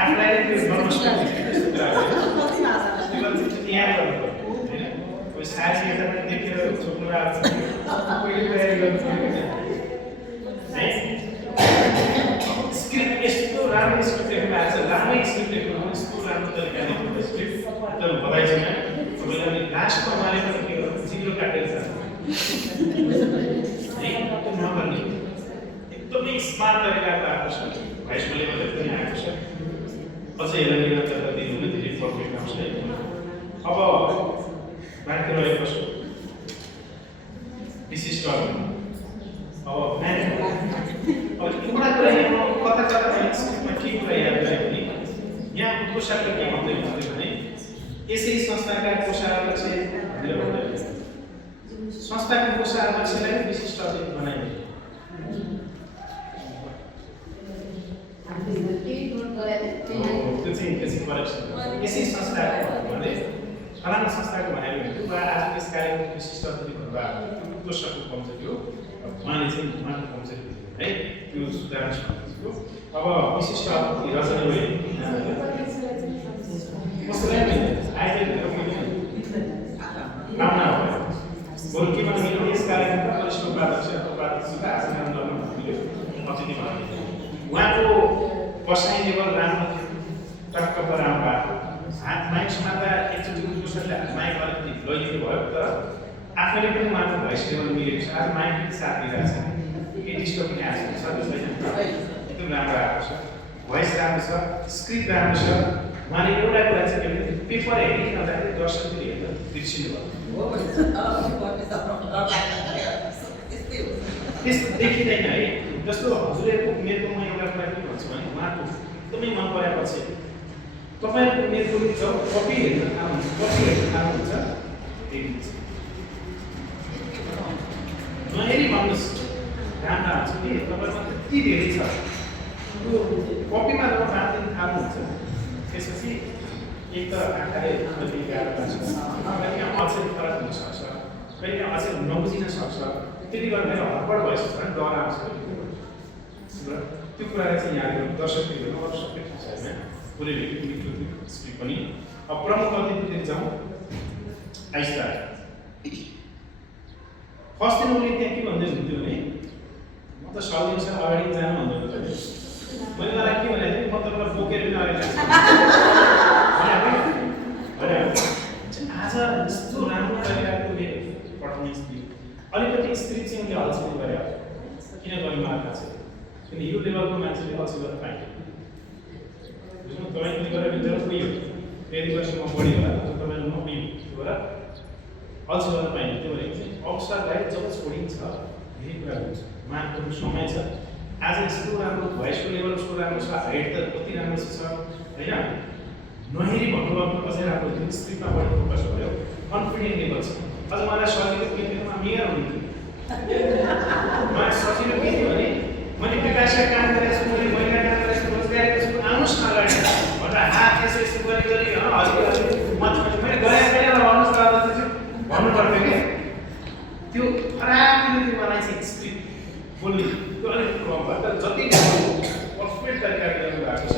आफूलाई त्यो गर्न सक्ने त्यस्तो कुरा हो। यहाँ गर्नु होइन, कोही साथी यता पनि देखेर छोप्नु आएको छ, कोहीले तयारी गर्नु है। स्क्रिप्ट यस्तो राम्रो स्क्रिप्ट लेख्नु भएको छ, राम्रै स्क्रिप्ट लेख्नु, यस्तो राम्रो तरिकाले लेख्नु स्क्रिप्ट त बधाई छ। तपाईँले लास्टमा उहाँले पनि के गर्नु जिरो काटेर जान्छ है, त्यो नगर्ने एकदमै स्मार्ट तरिकाको आएको छ। भोइसको लेभल पनि आएको छ। अझै यसलाई निरन्तरता दिनु भने धेरै पर्फेक्ट आउँछ है। अब बाँकी रहेको छ विशिष्ट अब एउटा कुरा कता कता मैले स्क्रिप्टमा के कुरा याद गरेँ भने यहाँ कोषाले के भन्दै भन्दै भने यसै संस्थाका कोषाध्यक्ष भनेर भन्दै संस्थाको कोषाध्यक्षलाई विशिष्ट अतिथि बनाइयो। त्यो चाहिँ करेक्सन यसै संस्थाको भने फलाना संस्थाको भनेर भन्थ्यो वा आज त्यस कार्यक्रमको विशिष्ट अतिथि भन्नुभएको त्यो कोषको कमजोरी हो। उहाँले चाहिँ उहाँको कमजोरी है त्यो सुधार्न सक्नुहुन्छ। अब विशिष्ट अतिथि रचना भयो कसैलाई पनि आइदिएर पाउना हो। बरु के भन्नु यस कार्यक्रमका वरिष्ठ उपाध्यक्ष उपाध्यक्षका आसन गर्न मिल्यो अतिथि भन्नु उहाँको बसाइ लेभल राम्रो थियो, टक्क राम्रो भएको हात माइक समात्दा एकचोटि उसले माइक अलिकति लैदिनु भयो तर आफैले पनि उहाँको भोइस लेभल मिलेको छ। आज माइक पनि साथ दिइरहेको छ, केही डिस्टर्ब पनि आएको छ छैन, एकदम राम्रो आएको छ, भोइस राम्रो छ, स्क्रिप्ट राम्रो छ। उहाँले एउटा कुरा चाहिँ के पेपर हेरिरहँदाखेरि दर्शकले हेर्न बिर्सिनु भयो। त्यस्तो देखिँदैन है। जस्तो हजुरहरूको उमेरको म एउटा कुरा के भन्छु भने उहाँको एकदमै मन परेपछि तपाईँहरूको उमेरको जब कपी हेर्न थाल्नुहुन्छ देखिन्छ। नहेरी भन्नुहोस् राम्रा हुन्छ कि तपाईँमा त्यति धेरै छ त्यो कपीमा जब बाँधिन थाल्नुहुन्छ त्यसपछि एक त आँखाले अलिकति गाह्रो लाग्छ, कहिले अक्षर फरक हुनसक्छ, कहिले अक्षर नबुझिन सक्छ। त्यति गर्दा हडबड भइसक्छ भने डर आउँछ। त्यो कुरालाई चाहिँ यहाँ दर्शकहरू अरू सबै ठिक छ होइन, पुरै स्क्रिप्ट पनि। अब प्रमुख अतिथितिर जाउँ। आइस्ता फर्स्ट दिन उसले त्यहाँ के भन्दै हुन्थ्यो भने म त सक्दिनँ सर अगाडि जानु भन्दै हुन्थ्यो। मैले मलाई के भनेको थिएँ, म तपाईँलाई बोकेर पनि अगाडि जान्छु। आज यस्तो राम्रो तरिकाको पर्फर्मेन्स दियो। अलिकति स्क्रिप्ट चाहिँ उसले अल्छी गरे, किनभने मलाई थाहा छ किन यो लेभलको मान्छेले अल्छी गर्न पाइन्छ। बुझ्नु, तपाईँले गरेर जब उयो यति वर्षमा बढी होला तपाईँले नपुग्यो त्यो भएर अल्छी गर्न पाइन्छ। त्यो भनेको चाहिँ अवसरलाई जब छोडिन्छ यही कुरा हुन्छ। उहाँको समय छ। आज यस्तो राम्रो भोइसको लेभल उसको राम्रो छ, हाइट त कति राम्रो छ होइन। नहेरी भन्नुभएको अझै राम्रो थियो, स्क्रिप्टमा बढी फोकस भयो, कन्फिडेन्ट लेभल छ। अझ मलाई सजिलो के थियो, मेयर हुन्थ्यो। मलाई सजिलो के थियो भने मैले विकासका काम गरेको छु, मैले महिला काम गरेको छु, रोजगारीको छु, आउनुहोस् न अगाडि भनेर हात यसो गरी मैले गएर भन्नुहोस् न भन्नु पर्थ्यो कि त्यो खराब थियो। मलाई चाहिँ स्क्रिप्ट बोल्ने त्यो अलिक कम भयो। तर जति पर्फेक्ट तरिकाले गर्नु भएको छ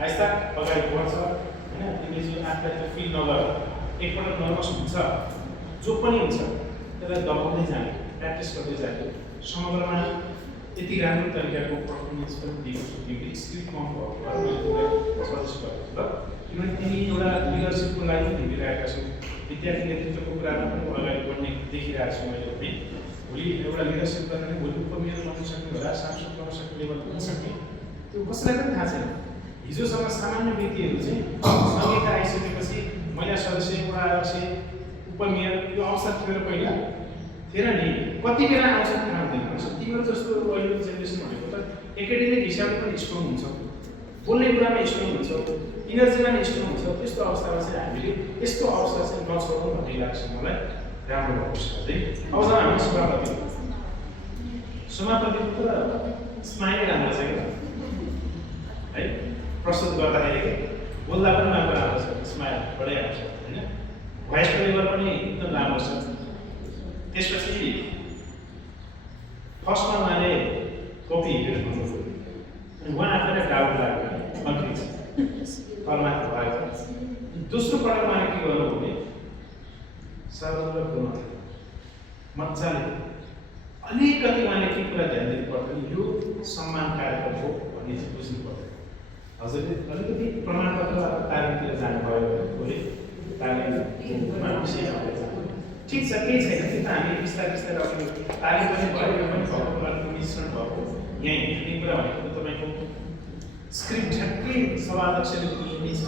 आइस्ता अगाडि बढ्छ होइन। तिमीले चाहिँ आफूलाई त्यो फिल नगर, एकपल्ट नर्भस हुन्छ, जो पनि हुन्छ त्यसलाई दबाउँदै जाने, प्र्याक्टिस गर्दै जाने। समग्रमा यति राम्रो तरिकाको पर्फर्मेन्स पनि दिएको छु तिमीले स्क्रिप्ट कम भएको भएर मैले तिमीलाई सजेस्ट गरेको छु ल। किनभने तिमी एउटा लिडरसिपको लागि हिँडिरहेका छौ, विद्यार्थी नेतृत्वको कुरामा पनि अगाडि बढ्ने देखिरहेको छु मैले पनि। भोलि एउटा लिडरसिप गर्ने भोलि उपमेयर बन्न सक्ने होला, सांसद बन्न सक्ने लेभल पुग्न सक्ने त्यो कसैलाई पनि थाहा छैन। हिजोसम्म सामान्य व्यक्तिहरू चाहिँ संहिता आइसकेपछि महिला सदस्य, वडा अध्यक्ष, उपमेयर यो अवसर थियो पहिला थिएन नि, कति बेला आउँछ थाहा हुँदैन। तिम्रो जस्तो अहिलेको जेनेरेसन भनेको त एकाडेमिक हिसाबले पनि स्ट्रङ हुन्छ, बोल्ने कुरामा स्ट्रङ हुन्छ, इनर्जीमा नै स्ट्रङ हुन्छ। त्यस्तो अवस्थामा चाहिँ हामीले यस्तो अवस्था चाहिँ नछोड्नु भन्ने लाग्छ मलाई। राम्रो भएको छ चाहिँ। अब जब हामी समापतिको त स्माइलै राम्रो छ क्या है। प्रस्तुत गर्दाखेरि बोल्दा पनि राम्रो राम्रो छ, स्माइल बढै आउँछ होइन। भोइसको लेभल पनि एकदम राम्रो छ। त्यसपछि फर्स्टमा उहाँले कपी हेरेर भन्नुभयो अनि उहाँ आफैलाई डाउट लाग्यो, कन्फ्युज तलमाथि भएको छ। दोस्रो पटक उहाँले के गर्नु भने सर्वत्र बोल्न मजाले अलिकति उहाँले के कुरा ध्यान दिनु पर्दैन, यो सम्मान कार्यक्रम हो भन्ने चाहिँ बुझ्नु पर्दैन। हजुरले अलिकति प्रमाणपत्र तालिमतिर जानुभयो भने भोलि तालिममा विषय ठिक छ, केही छैन। त्यो त हामी बिस्तारै बिस्तारै अघि तालिम पनि भयो, यो पनि भएको अलिक मिश्रण भएको यहीँ त्यो कुरा भनेको तपाईँको स्क्रिप्ट ठ्याक्कै सभाध्यक्षले बुझ्ने छ,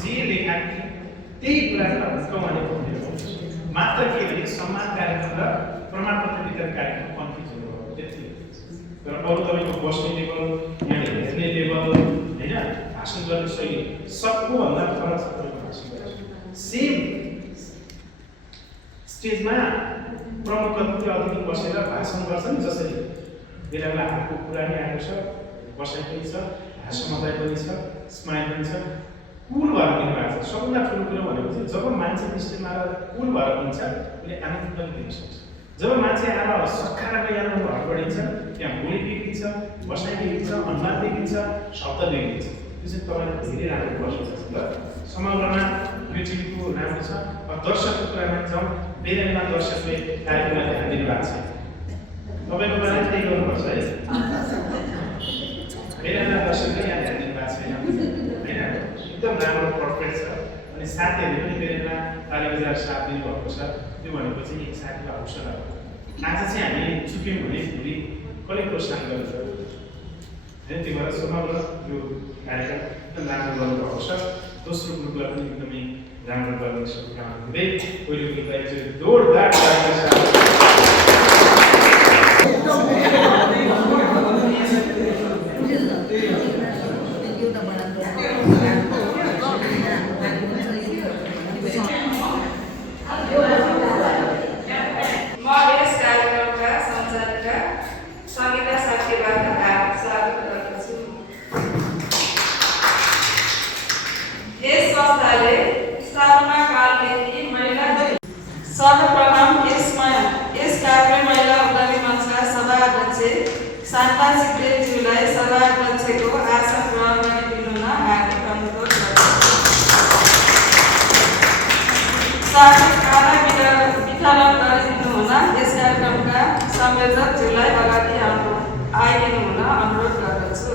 जे लेखाएको त्यही कुरालाई हुर्क उहाँले बोल्ने मात्र के भने सम्मान कार्यक्रम र प्रमाणपत्र वितरण कार्यक्रम कन्फ्युज हुनुभयो त्यति। तर अरू तपाईँको बस्ने लेभल, यहाँ हेर्ने लेभल होइन, भाषण गर्ने शैली सबकोभन्दा फरक छ। तपाईँको भाषण सेम स्टेजमा प्रमुख अतिथि बसेर भाषण गर्छ नि, जसरी बेला बेला हातको कुरा नै आएको छ, बसाइ पनि छ, हास्यमजाइ पनि छ, स्माइल पनि छ, कुल भएर दिनु भएको छ। सबभन्दा ठुलो कुरो भनेको चाहिँ जब मान्छे स्टेजमा आएर कुल भएर हुन्छ उसले आनन्द पनि दिन सक्छ। जब मान्छे आएर सक्खाराको यानमा हडबडिन्छ त्यहाँ बोली बिग्रिन्छ, बसाइ बिग्रिन्छ, अनुवाद बिग्रिन्छ, शब्द बिग्रिन्छ। त्यो चाहिँ तपाईँलाई धेरै राम्रो पर्छ ल। समग्रमा यो टिमको राम्रो छ। अब दर्शकको कुरामा जाउँ। बेलामा दर्शकले कार्यक्रममा ध्यान दिनुभएको छ, तपाईँको बेला त्यही गर्नुपर्छ है। बेलामा दर्शकले यहाँ ध्यान दिनुभएको छैन होइन, एकदम राम्रो पर्फेक्ट छ। अनि साथीहरूले पनि बेलामा ताली बजाएर साथ दिनुभएको छ। त्यो भनेको चाहिँ एक साथीलाई हौसला हो। आज चाहिँ हामी चुक्यौँ भने भोलि कसले प्रोत्साहन गर्छ होइन। त्यो भएर समग्र यो कार्यक्रम एकदम राम्रो गर्नुभएको छ। दोस्रो ग्रुपलाई पनि एकदमै राम्रो गर्ने शुभकामना दिँदै पहिलो ग्रुपलाई चाहिँ जोरदार सर्वप्रथम यस कार्य महिला उद्यमी मञ्चका सभाध्यक्ष शान्ता सिग्देलज्यूलाई सभाध्यक्षको आसन ग्रहण गरिदिनुहुन हार्दिक अनुरोध गर्दछु। साथै खाना वितरण गरिदिनुहुन यस कार्यक्रमका संयोजकज्यूलाई अगाडि आइदिनुहुन अनुरोध गर्दछु।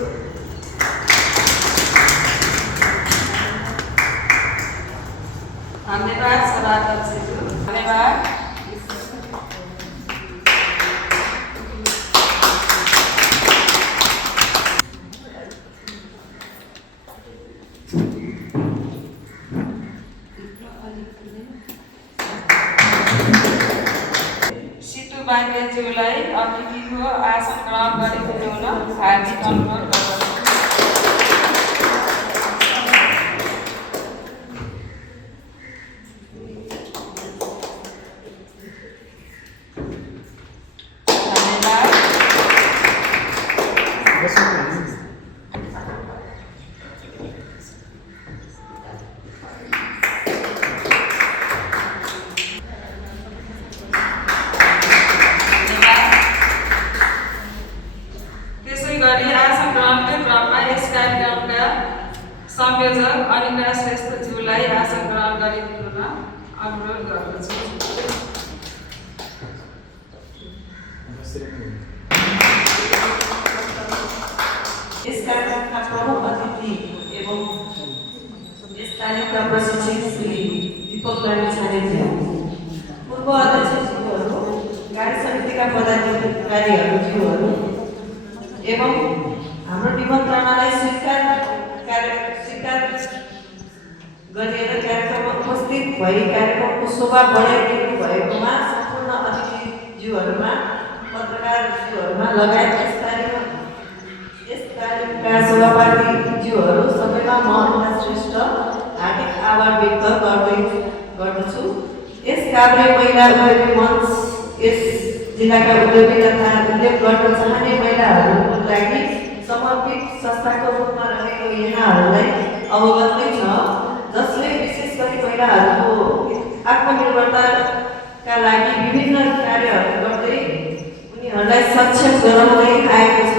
धन्यवाद सभाध्यक्षज्यू। धन्यवाद। सितु बाङ्गेज्यूलाई अतिथिको आसन ग्रहण गरिदिनुहुन हार्दिक अनुरोध गर्दछु। त्यसैगरी आसन ग्रहणकै क्रममा यस कार्यक्रमका संयोजक अनिता श्रेष्ठज्यूलाई आसन ग्रहण गरिदिनुहुन अनुरोध गर्दछु। यस कार्यक्रमका प्रमुख अतिथि एवं यस कार्यक्रमका प्रशिक्षक श्री दीपक लामिछानेज्यू, पूर्व अध्यक्षज्यूहरू, कार्य समितिका पदाधिकारीज्यूहरू एवं हाम्रो निमन्त्रणालाई स्वीकार गरिएर कार्यक्रममा उपस्थित भई कार्यक्रमको शोभा बढाइदिनु भएकोमा सम्पूर्ण अतिथिज्यूहरूमा, पत्रकारज्यूहरूमा लगायत यस कार्यक्रमका सभापतिज्यूहरू सबैमा म अनिता श्रेष्ठ हार्दिक आभार व्यक्त गर्दछु। यस कार्य महिला उद्योगी मञ्च यस जिल्लाका उद्योगी तथा उद्योग गर्न चाहने महिलाहरूको लागि समर्पित संस्थाको रूपमा रहेको यहाँहरूलाई अवगत नै छ, जसले विशेष गरी महिलाहरूको आत्मनिर्भरताका लागि विभिन्न कार्यहरू गर्दै उनीहरूलाई सक्षम गराउँदै आएको छ।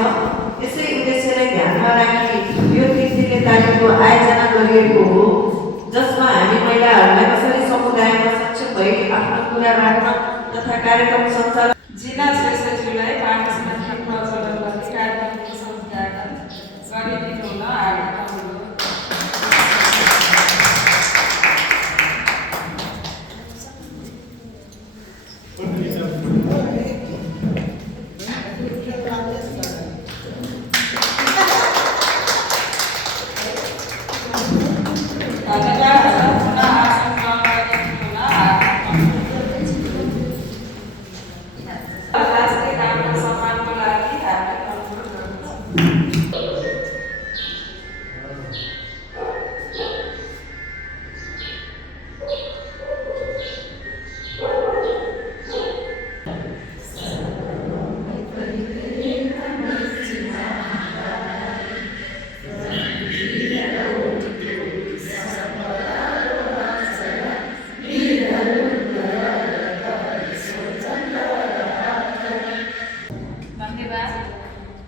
यसै उद्देश्यलाई ध्यानमा राखी यो 3 दिने तालिमको आयोजना गरिएको हो, जसमा हामी महिलाहरूलाई कसरी समुदायमा सक्षम भई आफ्नो कुरा राख्न तथा कार्यक्रम सञ्चालन जिना श्रेष्ठज्यूलाई पार्टीसमितिको प्रचलन गरी कार्यक्रमको सञ्चालन गरिदिनुहुन हार्दिक अनुरोध।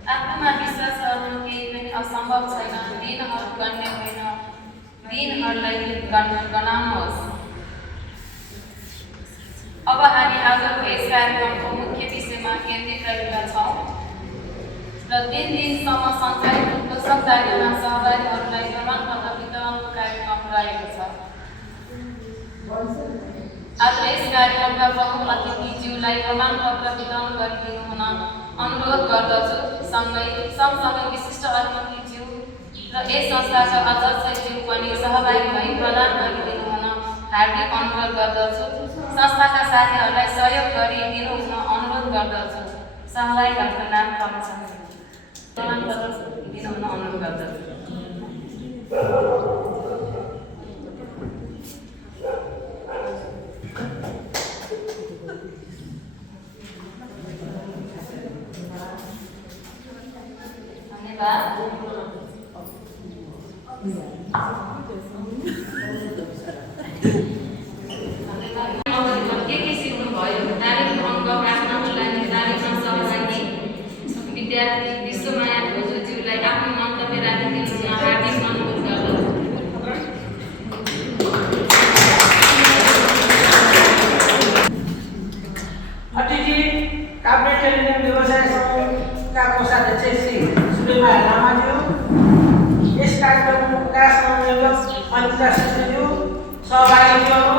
आफूमा विश्वास गर्नु केही पनि असम्भव छैन। दिनहरू गण्य होइन, दिनहरूलाई गणाउनुहोस्। अब हामी आजको यस कार्यक्रमको मुख्य विषयमा केन्द्रित रहेका छौँ र 3 दिनसम्म सञ्चालित रूपको सहकार्यमा सहभागीहरूलाई प्रमाणपत्र वितरणको कार्यक्रम रहेको छ। आज यस कार्यक्रमका प्रमुख अतिथिज्यूलाई प्रमाणपत्र वितरण गरिदिनु हुन अनुरोध गर्दछु। सँगसँगै विशिष्ट अतिथिज्यू र यस संस्थाका अध्यक्षज्यू पनि सहभागी भई प्रदान गरिदिनु हुन हार्दिक अनुरोध गर्दछु। संस्थाका साथीहरूलाई सहयोग गरिदिनु हुन अनुरोध गर्दछु। सहभागीहरूको नाम क्रमशः प्रमाणपत्र दिनु हुन अनुरोध गर्दछु। के का कोषाध्यक्ष श्री सूर्यमाया लामाज्यू, यस कार्यक्रमका संयोजक अनिता श्रेष्ठज्यू, सहभागीहरू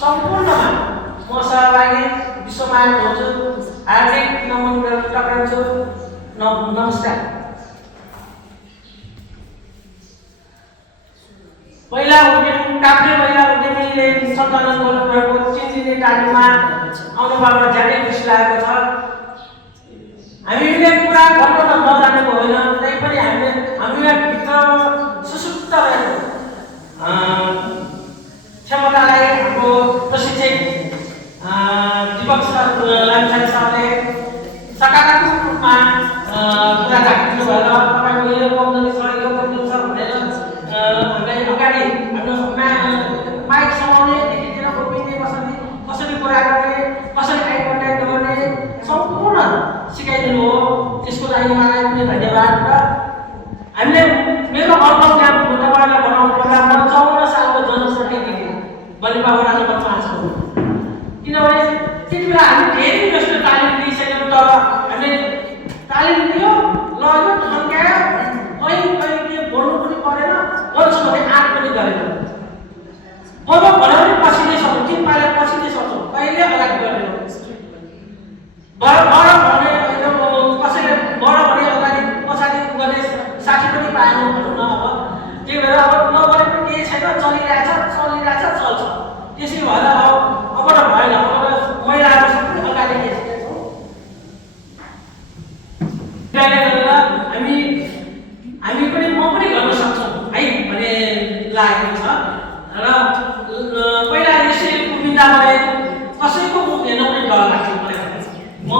सम्पूर्णमा म सहभागी विश्वमाया हजुर हार्दिक नमन गर्न टक्राउँछु। नमस्कार। महिला उद्यमी काभ्रे महिला उद्यमीले सञ्चालन गर्नुभएको 3 दिने तालिममा आउनुभएको धेरै खुसी लागेको छ। हामीले कुरा गर्न त नजानेको होइन, तैपनि हामीले भित्र सुसुप्त रहेको क्षमतालाई हाम्रो प्रशिक्षक दिपक सर लामिछाने सरले सकारात्मक रूपमा कुरा राखिदिनु भएर तपाईँको यो कमजोरी छ यो कमजोरी छ भनेर हामीलाई अगाडि हाम्रो माइक समाउने देखिदिन खोपिने कसरी कुरा गर्ने कसरी आई कन्ट्याक्ट गर्ने सम्पूर्ण सिकाइदिनु हो। त्यसको लागि उहाँलाई पनि धन्यवाद। र हामीले मेरो अर्को काम तपाईँलाई बनाउनु पर्दा म 54 सालको जनप्रतिनिधि बलिपाबाट बच्चा छु। किनभने त्यति बेला हामी धेरै जस्तो तालिम दिइसक्यौँ, तर हामीले तालिम दियो ल यो ठन्क्यायो, कहिले के बोल्नु पनि परेन, बोल्छु भने आँट पनि गरेन। अब भने पछि नै सक्छौँ, 3 पाइला पछि नै सक्छौँ, कहिले अगाडि गरेन। बडा भने कसैले बडा भने अगाडि पछाडि गर्ने साथी पनि पाएन भनौँ न। अब त्यही भएर अब नगरे पनि केही छैन, चलिरहेछ चल्छ। त्यसै भएर अब त भएन, अब महिलाहरू सबै अगाडि आइसकेका छौँ। हामी पनि म पनि गर्न सक्छौँ है भन्ने लागेको छ। र पहिला यसै उम्मिदा भए कसैको मुख हेर्न पनि डर लाग्थ्यो मलाई। म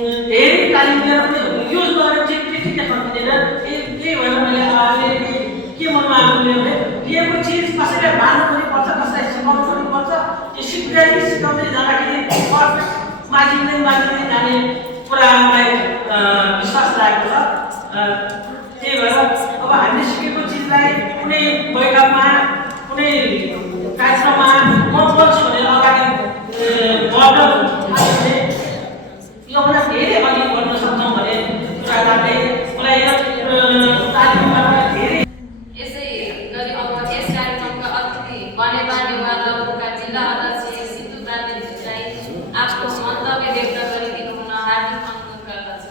धेरै तालिम दिएर पनि युज गरेर चाहिँ त्यति सक्दिनँ। त्यही भएर मैले अहिले के मनमा आउने भने लिएको चिज कसैलाई मान्नु पनि पर्छ, कसैलाई सिकाउनु पनि पर्छ। त्यो सिकाउँदै जाँदाखेरि पर्फेक्ट मागिँदै जाने कुरालाई विश्वास लागेको छ। त्यही भएर अब हामीले सिकेको चिजलाई कुनै बैठकमा कुनै कार्यक्रममा म बोल्छु भनेर अगाडि बढ्न थाल्यो यो कुरा धेरै अघि बढ्न सक्छौँ भने कुरा गर्दै मलाई यो तालिमबाट धेरै। यसै गरी अब यस कार्यक्रमका अतिथि बनेपा नेवारका जिल्ला अध्यक्ष सिद्धू प्रान्तिजीलाई आफ्नो मन्तव्य व्यक्त गरिदिनु हुन हार्दिक अनुरोध गर्दछु।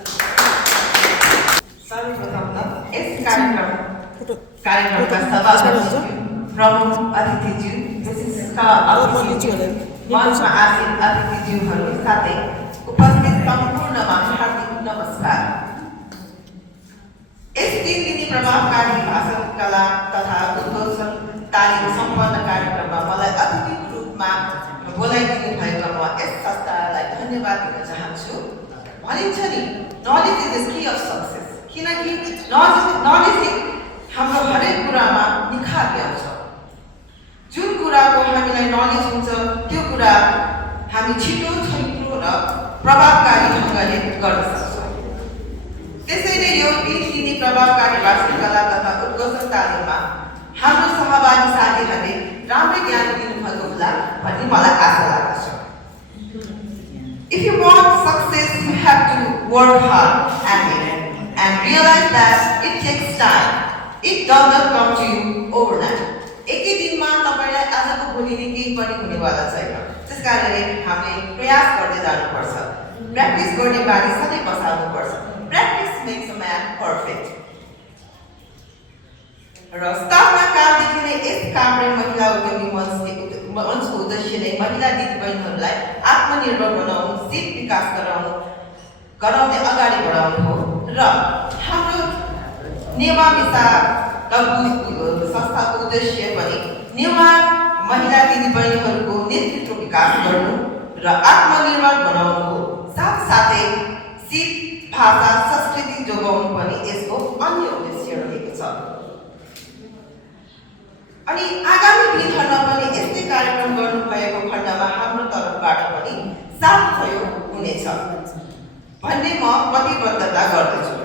सर्वप्रथम त यस कार्यक्रमका सभापति प्रमुख अतिथिज्यू, विशिष्ट अतिथिज्यू, मञ्चमा आसीन अतिथिज्यूहरू साथै उपस्थित सम्पूर्णमा हार्दिक नमस्कार। यस 3 दिने प्रभावकारी भाषण कला तथा उद्घोषण तालिम सम्पन्न कार्यक्रममा मलाई अतिथिको रूपमा बोलाइदिनु भएकोमा यस संस्थालाई धन्यवाद दिन चाहन्छु। भनिन्छ नि knowledge is the key of success, किनकि नलेज हाम्रो हरेक कुरामा निखार ल्याउँछ। जुन कुराको हामीलाई नलेज हुन्छ त्यो कुरा हामी छिटो छैटो र प्रभावकारी ढङ्गले गर्न सक्छौँ। त्यसैले यो 3 दिने प्रभावकारी भाषण कला तथा उद्घोषण तालिममा हाम्रो सहभागी साथीहरूले राम्रो ज्ञान दिनुभएको होला भन्ने मलाई आशा लाग्छ। If you want success, you have to work hard at it and realize that it takes time. It does not come to you overnight. एकै दिनमा तपाईलाई आजको भोलि नै केही पनि हुनेवाला छैन। त्यसकारणले हामीले प्रयास गर्दै जानुपर्छ। प्र्याक्टिस गर्ने बानी सधैँ बसाल्नुपर्छ। Practice makes a man perfect. र स्थापना कालदेखि नै यस काभ्रे महिला उद्यमी मञ्चको उद्देश्य नै महिला दिदीबहिनीहरूलाई आत्मनिर्भर बनाउनु, सिप विकास गराउँदै अगाडि बढाउनु हो। र हाम्रो नेवा मिसा संस्थाको उद्देश्य पनि नेवा महिला दिदीबहिनीहरूको नेतृत्व विकास गर्नु र आत्मनिर्भर बनाउनु हो। साथसाथै सिप भाषा संस्कृति जोगाउनु पनि यसको अन्य उद्देश्य रहेको छ। अनि आगामी दिनहरूमा पनि यस्तै कार्यक्रम गर्नुभएको खण्डमा हाम्रो तर्फबाट पनि साथ सहयोग हुनेछ भन्ने म प्रतिबद्धता गर्दछु।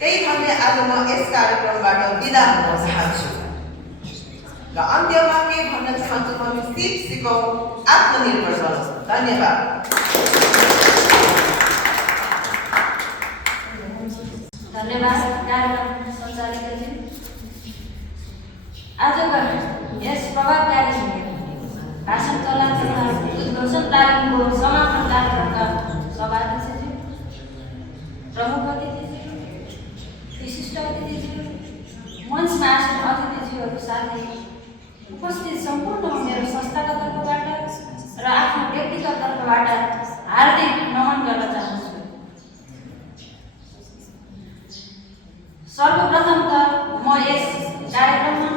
त्यही भन्दै आज म यस कार्यक्रमबाट बिदा हुन चाहन्छु र अन्त्यमा के भन्न चाहन्छु भने सिप सिकाऊ, आत्मनिर्भर बनौँ। धन्यवाद। धन्यवाद कार्यक्रम सञ्चालिकाजी। आजको यस प्रभावकारी भाषण कला तथा उद्घोषण तालिमको समापन कार्यक्रमका सभाध्यक्षज्यू, प्रमुख अतिथिज्यू, विशिष्ट अतिथिज्यू, मञ्चमा आसीन अतिथिज्यूहरू साथै उपस्थित सम्पूर्ण मेरो संस्थाको तर्फबाट र आफ्नो व्यक्तिगत तर्फबाट हार्दिक नमन गर्न चाहन्छु। सर्वप्रथम त म यस कार्यक्रममा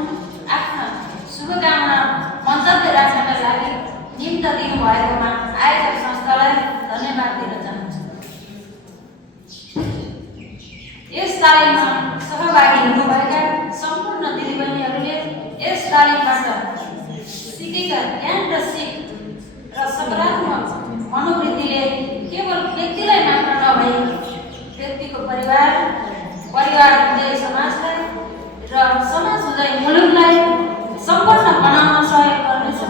आफ्ना शुभकामना मन्तव्य राख्नका लागि निम्त दिनुभएकोमा आयोजक संस्थालाई धन्यवाद दिन चाहन्छु। यस तालिममा सहभागी हुनुभएका सम्पूर्ण दिदीबहिनीहरूले यस तालिमबाट सिकेका ज्ञान र सिक र सकारात्मक मनोवृत्तिले केवल व्यक्तिलाई मात्र नभई व्यक्तिको परिवार हुँदै समाजलाई र समाज हुँदै मुलुकलाई सम्पन्न बनाउन सहयोग गर्नेछ,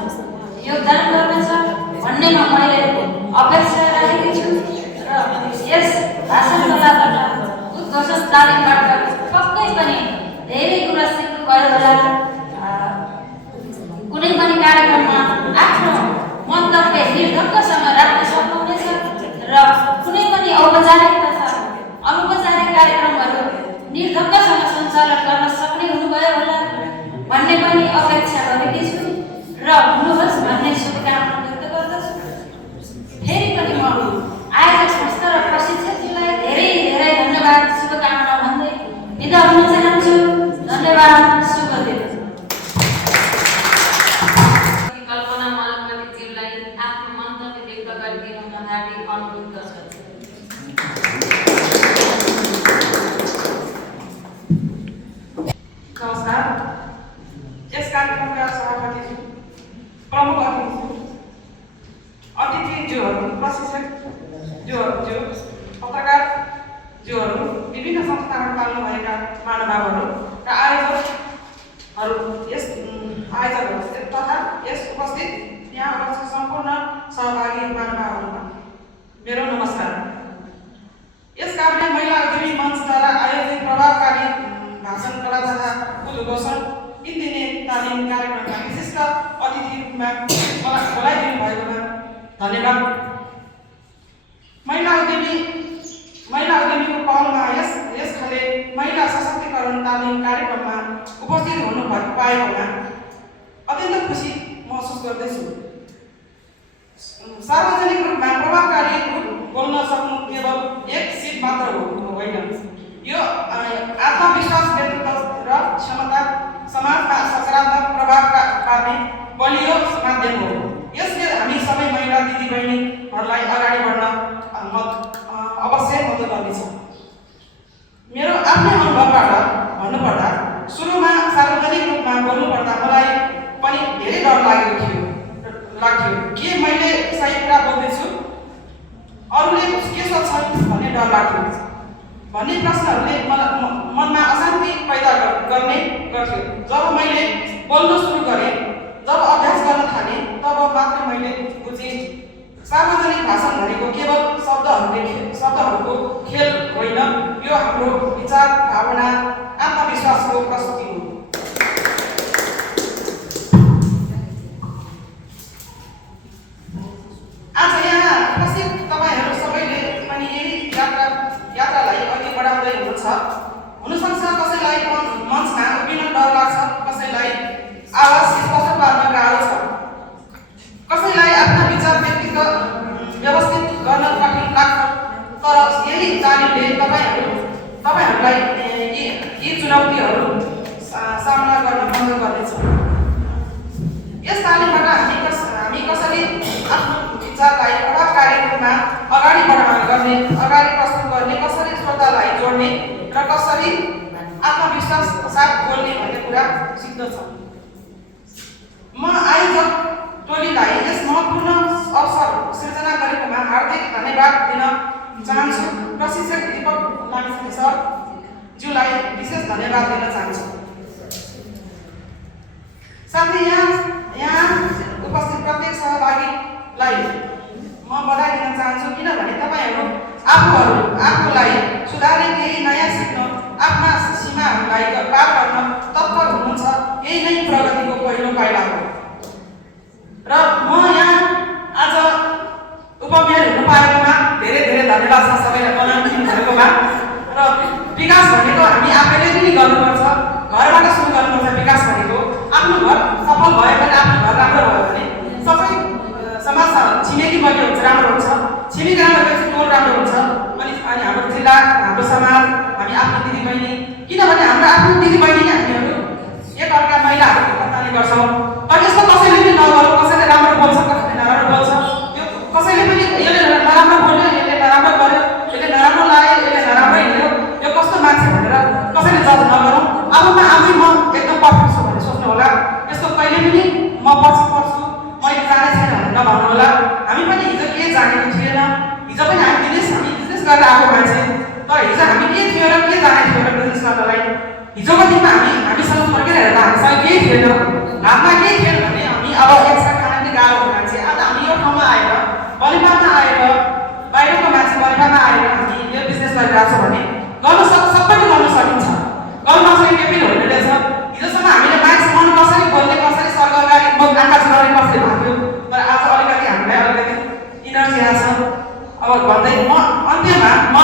योगदान गर्नेछ भन्नेमा मैले अपेक्षा राखेकी छु र यस भाषण कला तथा उद्घोषण तालिमबाट पक्कै पनि धेरै कुरा सिक्नुभयो होला। कुनै पनि कार्यक्रममा आफ्नो मन्तव्य निर्धक्कसँग राख्न सक्नुहुनेछ र कुनै पनि औपचारिक तथा अनौपचारिक कार्यक्रमहरू निर्धक्कसँग सञ्चालन गर्न सक्ने हुनुभयो होला भन्ने पनि अपेक्षा गरेकी छु र हुनुहोस् भन्ने शुभकामना व्यक्त गर्दछु। फेरि पनि म आयोजक संस्था र प्रशिक्षकजीलाई धेरै धेरै धन्यवाद शुभकामना भन्दै बिदा हुन चाहन्छु। धन्यवाद, शुभ दिन। कल्पना मलमतीज्यूलाई आफ्नो मन्तव्य व्यक्त गरिदिन हार्दिक अनुरोध गर्दछु। नमस्कार। यस कार्यक्रमका सभापतिज्यू, प्रमुख अतिथिज्यूहरू, प्रशिक्षकज्यूहरू, पत्रकारज्यूहरू, विभिन्न संस्थाबाट पाल्नुभएका महानुभावहरू र आयोजकहरू तथा यस उपस्थित यहाँ उपस्थित सम्पूर्ण सहभागी महानुभावहरूमा मेरो नमस्कार। यस कार्यले महिला उद्यमी मञ्चद्वारा आयोजित प्रभावकारी भाषण कला तथा उद्घोषण 3 दिने तालिम कार्यक्रममा विशिष्ट अतिथि रूपमा मलाई बोलाइदिनु भएकोमा धन्यवाद। महिला उद्यमीको पहलमा यस खाले महिला सशक्तिकरण तालिम कार्यक्रममा उपस्थित हुनु पाएकोमा अत्यन्त खुसी महसुस गर्दैछु। सार्वजनिक रूपमा प्रभावकारी बोल्न सक्नु केवल एक सिप मात्र होइन, यो आत्मविश्वास, व्यक्तित्व र क्षमता समाजमा सकारात्मक प्रभाव पार्ने बलियो माध्यम हो। यसले हामी सबै महिला दिदीबहिनीहरूलाई अगाडि बढ्न अवश्य मद्दत गर्नेछ। मेरो आफ्नै अनुभवबाट भन्नुपर्दा सुरुमा सार्वजनिक रूपमा बोल्नुपर्दा मलाई पनि धेरै डर लाग्थ्यो के मैले सही कुरा बोल्दैछु, अरूले के सोच्छन् भन्ने डर लाग्थ्यो भन्ने प्रश्नहरूले मनमा अशान्ति पैदा गर्ने गर्थ्यो। जब मैले बोल्न सुरु गरेँ, जब अभ्यास गर्न थालेँ, तब मात्र मैले बुझेँ सार्वजनिक भाषण भनेको केवल शब्दहरूको खेल होइन, यो हाम्रो विचार, भावना, आत्मविश्वासको प्रस्तुति हो। आज यहाँ उपस्थित तपाईँहरू सबैले पनि यही यात्रालाई अघि बढाउँदै हुनुहुन्छ। हुनसक्छ कसैलाई मञ्चमा उभिन डर लाग्छ, कसैलाई आवाज स्पष्ट पार्न गाह्रो छ, कसैलाई आफ्ना विचार व्यवस्थित गर्न कठिन लाग्छ। तर यही तालिमले तपाईँहरूलाई यी चुनौतीहरू सामना गर्न मद्दत गर्नेछ। यस तालिमबाट हामी कसरी आफ्नो विचारलाई प्रभावकारी रूपमा अगाडि प्रस्तुत गर्ने, कसरी श्रोतालाई जोड्ने र कसरी आत्मविश्वास साथ बोल्ने भन्ने कुरा सिक्दछौँ। म आयोजक टोलीलाई यस महत्त्वपूर्ण अवसर सृजना गरेकोमा हार्दिक धन्यवाद दिन चाहन्छु। प्रशिक्षक दीपक लामिछाने सरज्यूलाई विशेष धन्यवाद दिन चाहन्छु। साथै यहाँ उपस्थित प्रत्येक सहभागीलाई म बधाई दिन चाहन्छु, किनभने तपाईँहरू आफूलाई सुधार्ने, केही नयाँ सिक्न आफ्ना सीमाहरूलाई पार गर्न तत्पर हुनुहुन्छ। यही नै प्रगतिको पहिलो पाइला हो र म यहाँ आज उपमेयर हुनु पाएकोमा धेरै धेरै धन्यवाद छ सबैलाई बनाउनु दिनुभएकोमा। र विकास भनेको हामी आफैले पनि गर्नुपर्छ, घरबाट सुरु गर्नुपर्छ। विकास भनेको आफ्नो घर सफल भयो भने, आफ्नो घर राम्रो भयो भने सबै समाज छिमेकी बढी हुन्छ, राम्रो हुन्छ। छिमेकी राम्रो भएपछि टोल राम्रो हुन्छ। अनि हाम्रो जिल्ला, हाम्रो समाज, हामी आफ्नो दिदीबहिनी, किनभने हाम्रो आफ्नो दिदीबहिनी हामीहरू एक अर्का महिलाहरू पत्ताले गर्छौँ। तर यस्तो कसैले पनि नगरौँ, कसैले राम्रो बोल्छ, कसैले नराम्रो बोल्छ, यो कसैले पनि यसले नराम्रो बोल्यो, यसले नराम्रो गर्यो, यसले नराम्रो लाग्यो, यसले नराम्रै हिँड्यो, यो कस्तो मान्छे भनेर कसैले जज नगरौँ। आफूमा आफै म एकदम पर्फेक्ट छु भनेर सोच्नु होला। यस्तो कहिले पनि म पछि पर्छु, मैले जाने छैन भनेर नभन्नु होला। हामी पनि हिजो के जानेको थिएन, हिजो पनि हामी बिजनेस गरेर आएको मान्छे, तर हिजो हामी के थियो र के जानेको थियो र बिजनेस गर्नलाई। हिजोको दिनमा हामीसँग फर्केर हेर्दा हामीसँग केही थिएन, हातमा केही थिएन भने हामी अब एक्स्ट्रा खाना पनि गाह्रो हुने मान्छे। आज हामी यो ठाउँमा आएर, बलिपामा आएर, बाहिरको मान्छे बलिपामा आएर हामी यो बिजनेस गरिरहेको छौँ भने सबैले गर्न सकिन्छ। गर्न नसकेको केही पनि होइन रहेछ। हिजोसम्म हामीले मान्छे मन कसरी बोल्ने, कसरी सरकारी आँखा चुनाउने कसरी भन्थ्यो, तर आज अलिकति हामीलाई अलिकति इनर्जी आएको छ। अब भन्दै म अन्त्यमा म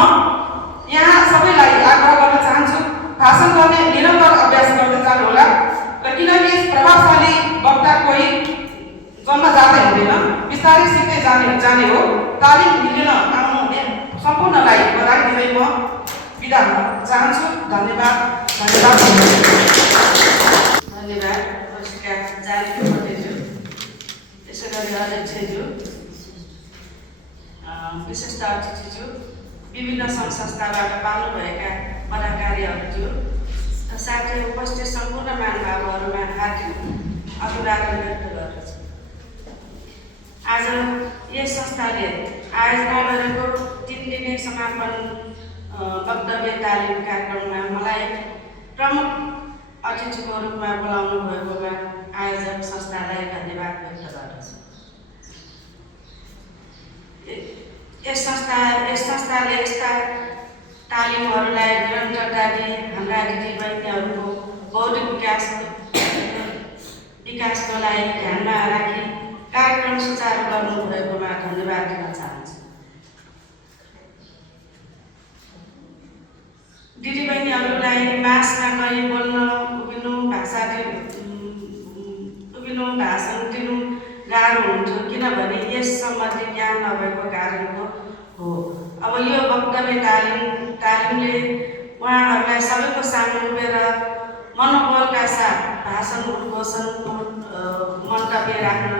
यहाँ सबैलाई आग्रह गर्न चाहन्छु, भाषण गर्ने निरन्तर अभ्यास गर्दै जानु होला। र किनकि प्रभावशाली वक्ता कोही जन्म जाँदै हुँदैन, बिस्तारै सिक्दै जाने हो। तालिम लिन आउनु सम्पूर्णलाई बधाई दिँदै म बिदा हुन चाहन्छु। धन्यवाद। धन्यवाद। नमस्कार जारी मन्त्रीज्यू, त्यसै गरी अध्यक्षज्यू, विशिष्ट अतिथिज्यू, विभिन्न सङ्घ संस्थाबाट पाल्नुभएका पदाधिकारीहरूज्यू र साथै उपस्थित सम्पूर्ण महानुभावहरूमा हार्दिक अभिवादन व्यक्त गर्दछु। आज यस संस्थाले आयोजना गरेको 3 दिने समापन वक्तव्य तालिम कार्यक्रममा मलाई प्रमुख अतिथिको रूपमा बोलाउनु भएकोमा आयोजक संस्थालाई धन्यवाद व्यक्त गर्दछु। यस संस्थाले यस्ता तालिमहरूलाई निरन्तरता दिई हाम्रा दिदीबहिनीहरूको बौद्धिक विकासको लागि ध्यानमा राखी कार्यक्रम सुचारू गर्नुभएकोमा धन्यवाद दिन चाहन्छु। दिदीबहिनीहरूलाई मासमा गई बोल्न भाषण दिनु गाह्रो हुन्थ्यो, किनभने यस सम्बन्धी ज्ञान नभएको कारणको हो। अब यो वक्तव्य तालिमले उहाँहरूलाई सबैको सामु उभिएर मनोबलका साथ भाषण उद्घोषण मन्तव्य राख्न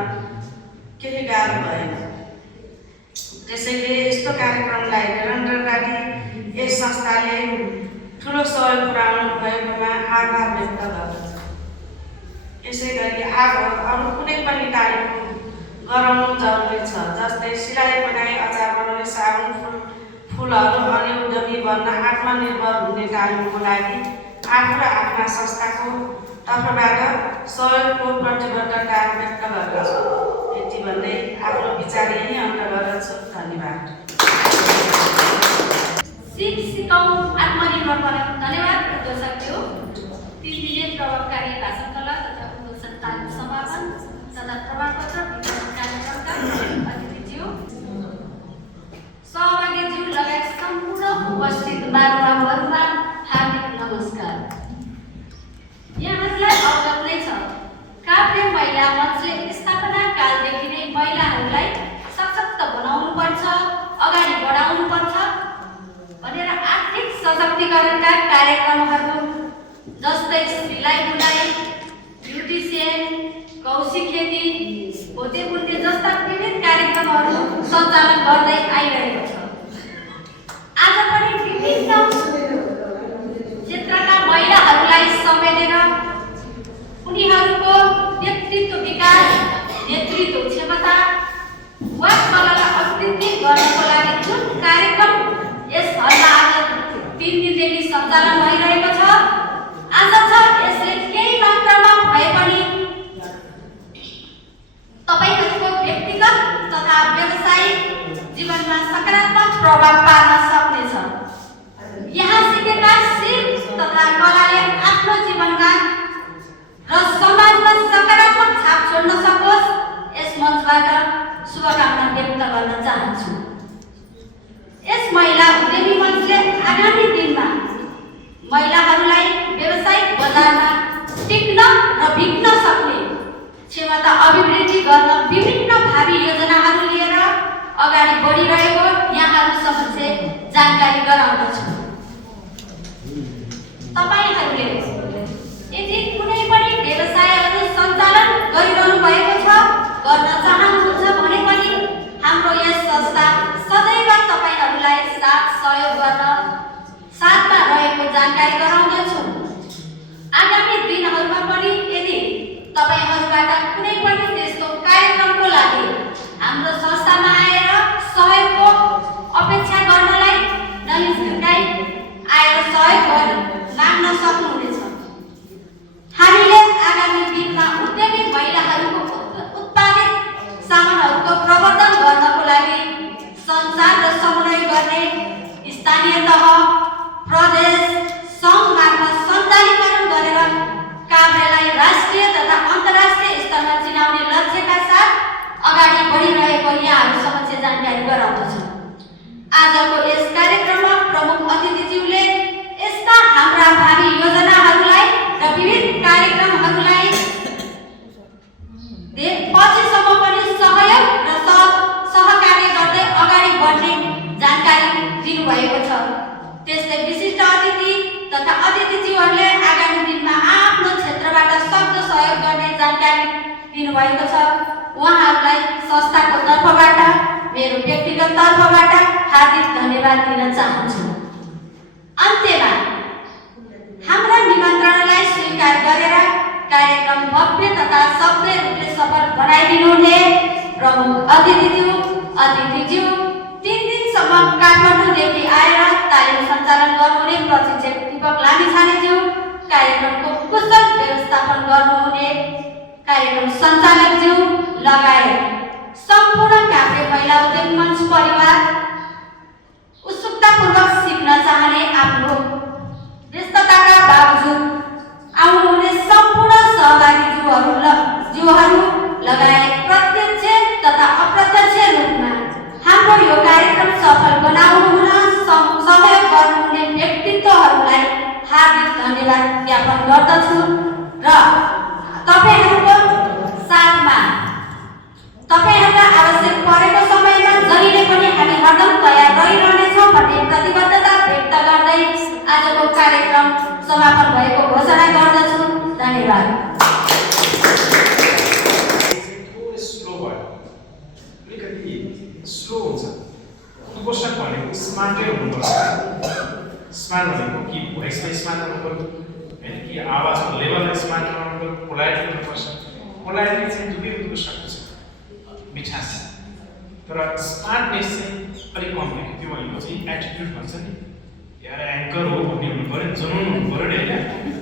केही गाह्रो भएन। त्यसैले यस्तो कार्यक्रमलाई निरन्तरता दिई यस संस्थाले ठुलो सहयोग पुर्याउनु भएकोमा आभार व्यक्त गर्दछु। यसै गरी अरू कुनै पनि तालिम गराउनु जरुरी छ, जस्तै सिलाइ बुनाइ, अचार बनाउने, साबुन फुलहरू अनि उद्यमी बन्न आत्मनिर्भर हुने तालिमको लागि आफू र आफ्ना संस्थाको तर्फबाट सहयोगको प्रतिबद्धता व्यक्त गर्दछु। यति भन्दै आफ्नो विचार यही अन्त गर्दछु। धन्यवाद। सिकाउँ आत्मनिर्भर बनाउँ। धन्यवाद उद्घोषकज्यू। 3 दिने प्रभावकारी भाषणकला तथा उद्घोषण तालिम समापन तथा प्रमाणपत्र वितरण कार्यक्रमका अतिथिज्यू, सहभागीज्यू लगायत सम्पूर्ण उपस्थित महानुभावहरूमा हार्दिक नमस्कार। यहाँहरूलाई अवगत नै छ, काभ्रे महिला मञ्चले स्थापना कालदेखि नै महिलाहरूलाई सशक्त बनाउनुपर्छ, अगाडि बढाउनुपर्छ भनेर आर्थिक सशक्तिकरणका कार्यक्रमहरू जस्तै सिलाइ बुनाइ, ब्युटिसियन, कौशी खेती, पोते बुन्ने जस्ता विविध कार्यक्रमहरू सञ्चालन गर्दै आइरहेको छ। आज पनि विभिन्न क्षेत्रका महिलाहरूलाई समेटेर उनीहरूको नेतृत्व विकास, नेतृत्व क्षमता वा कलालाई अभिवृद्धि गर्नको लागि जुन कार्यक्रम यस हलमा आज 3 दिनदेखि सञ्चालन भइरहेको छ, आशा छ यसले केही मात्रामा भए पनि तपाईहरूको व्यक्तिगत तथा व्यावसायिक जीवनमा सकारात्मक प्रभाव पार्न सक्नेछ। यहाँ सिकेका सिप जीवनमा र समाजमा सकारात्मक छाप छोड्न सकोस्, यस मञ्चबाट शुभकामना व्यक्त गर्न चाहन्छु। यस महिला उद्यमी मञ्चले आगामी दिनमा महिलाहरूलाई व्यावसायिक बजारमा टिक्न र बिक्न सक्ने क्षमता अभिवृद्धि गर्न विभिन्न भावी योजनाहरू लिएर अगाडि बढिरहेको यहाँहरू समक्ष जानकारी गराउँदछु। तपाईहरूले यदि कुनै पनि व्यवसायहरू सञ्चालन गरिरहनु भएको छ, गर्न चाहनुहुन्छ भने पनि हाम्रो यस संस्था सदैव तपाईहरूलाई साथ सहयोग गर्न साथमा रहेको जानकारी गराउँदछु। आगामी दिनहरूमा पनि यदि तपाईहरूबाट कुनै पनि त्यस्तो कार्यक्रमको लागि हाम्रो संस्थामा आएर सहयोगको अपेक्षा गर्नलाई नहिचकिचाइ आएर सहयोग माग्न सक्नुहुनेछ। हामीले आगामी दिनमा उद्यमी महिलाहरूको उत्पादित सामानहरूको प्रवर्धन गर्नको लागि सञ्चार र समन्वय गर्ने स्थानीय तह, प्रदेश, सङ्घ मार्फत सञ्चालीकरण गरेर कार्यलाई राष्ट्रिय तथा अन्तर्राष्ट्रिय स्तरमा चिनाउने लक्ष्यका साथ अगाडि बढिरहेको यहाँहरू समक्ष जानकारी गराउँदछु। आजको यस कार्यक्रममा प्रमुख अतिथिज्यूले यस्ता हाम्रा भावी योजनाहरूलाई र विविध कार्यक्रमहरूलाई पछिसम्म पनि सहयोग र सहकार्य गर्दै अगाडि बढ्ने जानकारी दिनुभएको छ। त्यस्तै विशिष्ट अतिथि तथा अतिथिज्यूहरूले आगामी दिनमा आफ्नो क्षेत्रबाट सक्दो सहयोग गर्ने जानकारी दिनुभएको छ। उहाँहरूलाई संस्थाको तर्फबाट, मेरो व्यक्तिगत तर्फबाट हार्दिक धन्यवाद दिन चाहन्छु। अन्त्यमा हाम्रा निमन्त्रणालाई स्वीकार गरेर कार्यक्रम भव्य तथा सभ्य रूपले सफल बनाइदिनुहुने प्रमुख अतिथिज्यू 3 दिनसम्म काठमाडौँदेखि आएर तालिम सञ्चालन गर्नुहुने प्रशिक्षक दीपक लामिछानेज्यू, कार्यक्रमको कुशल व्यवस्थापन गर्नुहुने कार्यक्रम सञ्चालकज्यू लगायत सम्पूर्ण काभ्रे महिला उद्यमी मञ्च परिवार, उत्सुकतापूर्वक सिक्न चाहने आफ्नो व्यस्तताका बावजुद आउनुहुने सम्पूर्ण सहभागीज्यूहरू लगायत प्रत्यक्ष तथा अप्रत्यक्ष रूपमा हाम्रो यो कार्यक्रम सफल बनाउनुहुन सहयोग गर्नुहुने व्यक्तित्वहरूलाई हार्दिक धन्यवाद ज्ञापन गर्दछु र तपाईहरूको साथमा तपाईहरूलाई आवश्यक परेको समयमा जहिले पनि हामी हरदम तयार रहिरहनेछौँ भन्ने प्रतिबद्धता व्यक्त गर्दै आजको कार्यक्रम समापन भएको घोषणा गर्दछु। धन्यवाद। स्लो हुन्छ। पोषक भनेको स्मार्टै हुनुपर्छ। स्मार्ट भनेको कि भोइसमा स्मार्ट हुनुपर्छ होइन, कि आवाजको लेभललाई स्मार्ट हुनुपर्छ, पोलाइट हुनुपर्छ। पोलाइटली चाहिँ दुवै हुनुको सक्छ, मिठास। तर स्मार्टनेस चाहिँ अलिक कम भयो। त्यो भनेको चाहिँ एटिट्युड भन्छ नि, यार एङ्कर हो भन्ने हुनु पऱ्यो, जुनुन हुनु पऱ्यो नि होइन।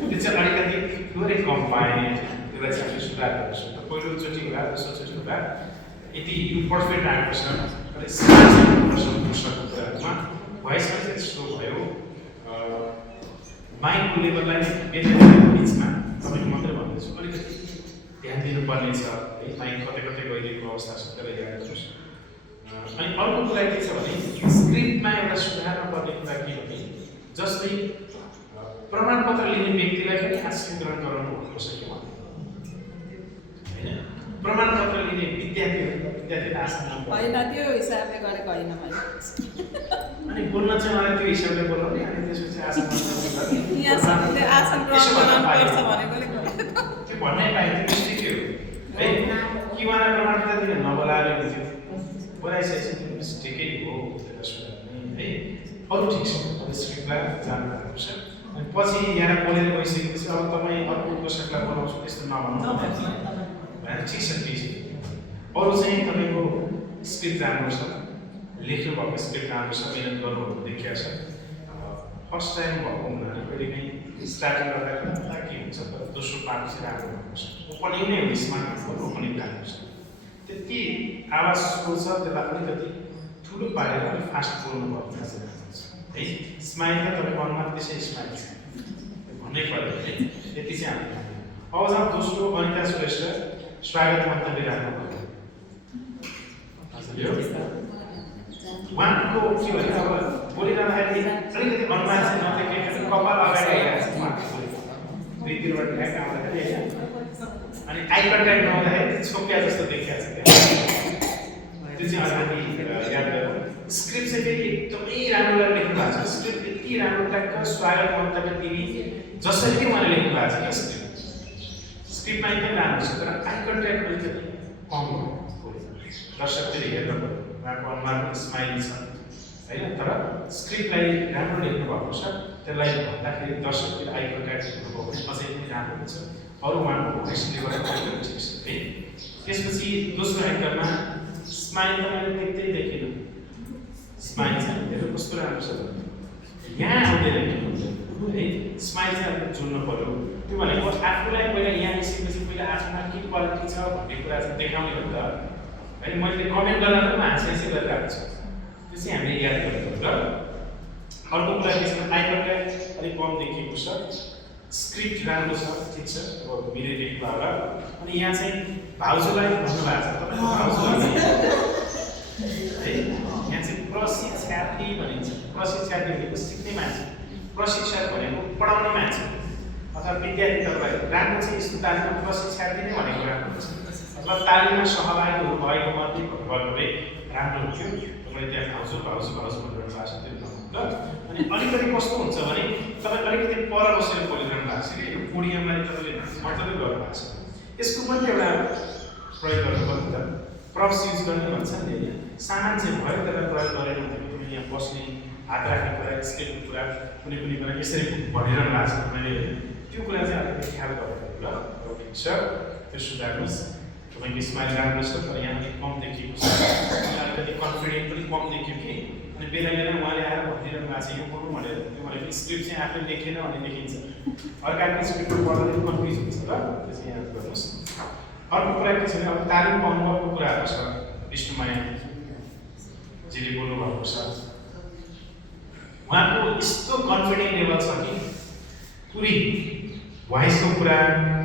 त्यो चाहिँ अलिकति थोरै कम पाएँ। त्यसलाई चाहिँ हामीले सुधार गर्नुपर्छ। पहिलोचोटि होला, दोस्रोचोटि होला, यति यो पर्फेक्ट आएको छ। तर स्मार्ट चाहिँ पुरुषको कुराहरूमा भोइसमा चाहिँ स्लो भयो। माइकको लेभललाई बिचमा तपाईँको मात्रै भन्दैछु, अलिकति ध्यान दिनुपर्ने छ है। माइक कतै कतै गइरहेको अवस्था छ, त्यसलाई याद गर्नुहोस्। अनि अर्को कुरा के छ भने स्क्रिप्टमा एउटा सुधार्न पर्ने कुरा के भने जस्तै प्रमाणपत्र लिने व्यक्तिलाई पनि आश्रय ग्रहण गराउनु हुनुपर्छ कि होइन। प्रमाणपत्र लिने विद्यार्थीले आश्रय होइन, त्यो हिसाबले गरेको होइन मैले। अनि बोल्न चाहिँ मलाई त्यो हिसाबले बोलाउने, अनि त्यसपछि आसन त्यो भन्नै पाइन्छ। त्यस्तै थियो है कि उहाँलाई प्रमाणपत्र दिन नबोलाएर बोलाइसकेपछि ठिकै हो त्यसलाई सुधार्ने है। अरू ठिक छ, अब स्क्रिप्टलाई जानु भएको छ। अनि पछि यहाँ बोलेर गइसकेपछि अब तपाईँ अर्को पोषकलाई बोलाउँछु त्यस्तो नभन्नु होइन। ठिक छ, ठिक छ। अरू चाहिँ तपाईँको स्क्रिप्ट जानुपर्छ, लेख्नु भएको स्क्रिप्ट जानुपर्छ, मिहिनेत गर्नु देखिया छ। फर्स्ट टाइम भएको हुनाले कहिले काहीँ स्टार्टिङ गर्दा के हुन्छ, तर दोस्रो पार्ट चाहिँ राम्रो हुनुपर्छ। ओपनिङ नै हो, स्मार्ट ओपनिङ राख्नुपर्छ। त्यति आवाज स्लो छ, त्यसलाई अलिकति ठुलो पारेर अलिक फास्ट बोल्नु पर्ने जस्तो लाग्छ है। स्माइल त तपाईँको अनुहार त्यसै स्माइल छ, हुनै पर्यो है यति चाहिँ हामी अब जाउँ दोस्रो अनिता श्रेष्ठ स्वागत मन्तव्य राख्नुभयो उहाँको के भने अब बोलिरहँदाखेरि अलिकति अनुमान चाहिँ नदेखेको कपाल अगाडि आइरहेको छ दुई तिनवटा ढ्याक आउँदाखेरि होइन अनि आई कन्ट्याक्ट नहुँदाखेरि छोप्या जस्तो देखिएको छ त्यो चाहिँ अलिकति याद गरौँ स्क्रिप्ट चाहिँ फेरि एकदमै राम्रो लेख्नु भएको छ स्क्रिप्ट यति राम्रो ट्याक्क स्वागत मन्तव्य दिने जसरी नै उहाँले लेख्नु भएको छ क्या स्क्रिप्टमा एकदम राम्रो छ तर आई कन्ट्याक्ट अलिकति कम हो दर्शकले हेर्नु पर्यो उहाँको अनुहारमा स्माइल छ होइन तर स्क्रिप्टलाई राम्रो लेख्नु भएको छ त्यसलाई भन्दाखेरि दर्शकले आई कन्ट्याक्ट हुनुभयो भने अझै पनि राम्रो हुन्छ अरू उहाँको भोइसले गर्दा है त्यसपछि दोस्रो एङ्करमा स्माइल त मैले देख्दै देखिनँ स्माइल चाहिँ हेर्नु कस्तो राम्रो छ यहाँ आउँदैन है स्माइल चाहिँ अलिक जोड्नु पर्यो त्यो भनेको आफूलाई पहिला यहाँ निस्केपछि पहिला आफूमा के क्वालिटी छ भन्ने कुरा चाहिँ देखाउने हो नि त है मैले कमेन्ट गर्दा पनि हाँसी गरिरहेको छु त्यो चाहिँ हामीले याद गर्नुपर्छ र अर्को कुरा के छ आई कन्ट्याक्ट अलिक कम देखिएको छ स्क्रिप्ट राम्रो छ ठिक छ अब मिले लेख्नु होला अनि यहाँ चाहिँ भाउजूलाई भन्नुभएको छ तपाईँको भाउजूलाई है यहाँ चाहिँ प्रशिक्षार्थी भनिन्छ प्रशिक्षार्थी भनेको सिक्ने मान्छे प्रशिक्षक भनेको पढाउने मान्छे अथवा विद्यार्थी तपाईँलाई राम्रो चाहिँ यस्तो तालिममा प्रशिक्षार्थी नै भनेको राम्रो हुन्छ अथवा तालिममा सहभागी भएको मध्ये भन्नुभए राम्रो हुन्थ्यो मैले त्यहाँ भाउजू भनिरहनु भएको छ त्यो ल अनि अलिकति कस्तो हुन्छ भने तपाईँ अलिकति पर बसेर बोलिरहनु भएको छ कि पोडियममा तपाईँले मतलबै गर्नुभएको छ यसको पनि एउटा प्रयोग गर्नु पर्यो नि त प्रप्स युज गर्ने भन्छ नि होइन सामान चाहिँ भयो त्यसलाई प्रयोग गरेन भने तिमीले यहाँ बस्ने हात राख्ने कुरा स्केलको कुरा कुनै कुनै कुरा यसरी भनिरहनु भएको छ मैले त्यो कुरा चाहिँ अलिकति ख्याल गर्नु ल ठिक छ त्यो सुधार्नुहोस् तपाईँको स्माइल राम्रो छ तर यहाँ अलिक कम देखिएको छ अलिकति कन्फिडेन्ट पनि कम देखियो कि अनि बेला बेला उहाँले आएर भनिरहनु भएको छ यो बोल्नु भनेर त्यो भनेको स्क्रिप्ट चाहिँ आफूले लेखेन भन्ने देखिन्छ अर्काको स्क्रिप्ट पढ्दा पनि कन्फ्युज हुन्छ ल त्यो चाहिँ याद गर्नुहोस् अर्को कुरा के छ भने अब तालिमको अनुभवको कुराहरू छ विष्णुमाया जीले बोल्नु भएको छ उहाँको यस्तो कन्फिडेन्ट लेभल छ कि पुरै भोइसको कुरा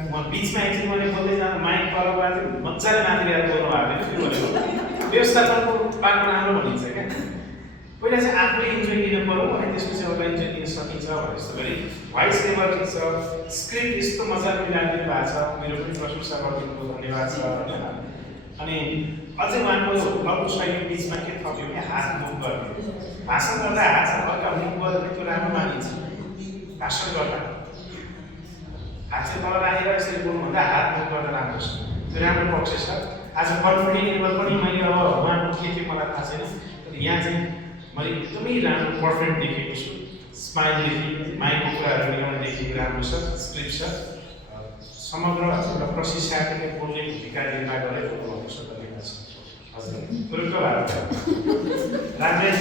म बिचमा एकछिन मैले बोल्दै जाँदा माइक तलबाट मजाले माथि ल्याएर बोल्नु भएको थियो भनेको व्यवस्थापनको पार्टमा राम्रो भनिन्छ क्या पहिला चाहिँ आफूले इन्जोय लिनु पर्यो अनि त्यसपछि अरूलाई इन्जोय दिन सकिन्छ भने जस्तो गरी भोइस लेभल ठिक छ स्क्रिप्ट यस्तो मजाले मिलाइदिनु भएको छ मेरो पनि प्रशंसा गरिदिनु धन्यवाद छ होइन अनि अझै उहाँको अर्को शैली बिचमा के थप्यो भने हात मुभ गर्ने भाषण गर्दा हात हल्का मुभ गर्दा पनि त्यो राम्रो मानिन्छ भाषण गर्दा हात चाहिँ तल राखेर यसरी बोल्नुभन्दा हात मुभ गर्दा राम्रो छ त्यो राम्रो पक्ष छ आज कन्फिडेन्ट लेभल पनि मैले अब उहाँको के थियो मलाई थाहा छैन तर यहाँ चाहिँ मैले एकदमै राम्रो पर्फेक्ट देखेको छु स्माइलदेखि माइकको कुराहरू मिलाउन देखेको राम्रो छ स्क्रिप्ट छ समग्र एउटा प्रशिक्षार्थीले बोल्ने भूमिका निर्वाह गरेको भएको छ धन्यवाद छ हजुर पुरुको भएको राम्रै छ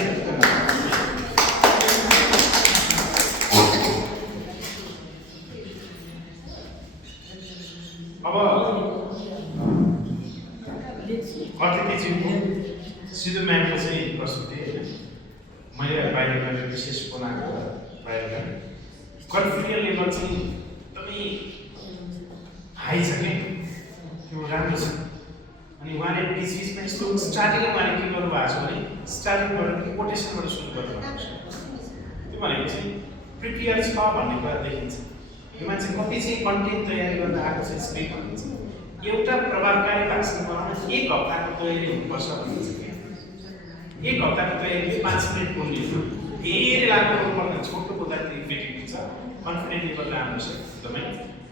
अब अतिथिज्यूको सिधो म्यामको चाहिँ प्रस्तुति होइन मैले बाहिर विशेष बनाएको बाहिर कन्फिडेन्ट लेभल चाहिँ एकदमै हाई छ कि त्यो राम्रो छ अनि उहाँले बिचबिचमा यस्तो स्टार्टिङमा उहाँले के गर्नुभएको छ भने स्टार्टिङबाट कोटेसनबाट सुरु गर्नुभएको छ त्यो भनेको चाहिँ प्रिपेयर छ भन्ने कुरा देखिन्छ यो मान्छे कति चाहिँ कन्टेन्ट तयारी गर्दा आएको छ स्क्रिप्ट भनिन्छ एउटा प्रभावकारी भाषण बनाउन एक हप्ताको तयारी हुनुपर्छ भनिन्छ एक हप्ताको तयारी 5 मिनट बोल्ने धेरै लाग्नु पर्दैन छोटो बोल्दाखेरि इफेक्टिभ हुन्छ कन्फिडेन्ट लेभल राम्रो छ एकदमै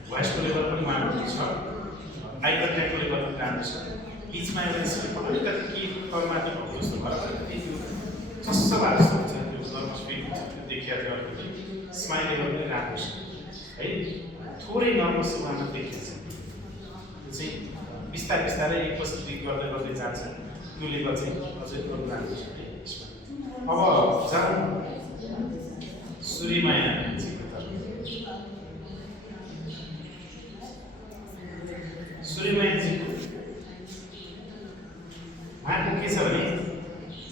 भोइसको लेभल पनि राम्रो छ आई कन्ट्याक्टको लेभल पनि राम्रो छ बिचमा एउटा स्क्रिप्ट अलिकति के तलमाथि भएको जस्तो भयो अलिकति त्यो चस्स भएको जस्तो हुन्छ त्यो नर्भस फिल हुन्छ त्यो देखिया थियो स्माइल लेभल पनि राम्रो छ है थोरै नर्भस उहाँमा देखिन्छ त्यो चाहिँ बिस्तारै बिस्तारै एकपछि गर्दै गर्दै जान्छ त्यो लेभल चाहिँ अझै थोरै राम्रो छ यसमा अब जाउँ सूर्यमाया सूर्यमायाजीको उहाँको के छ भने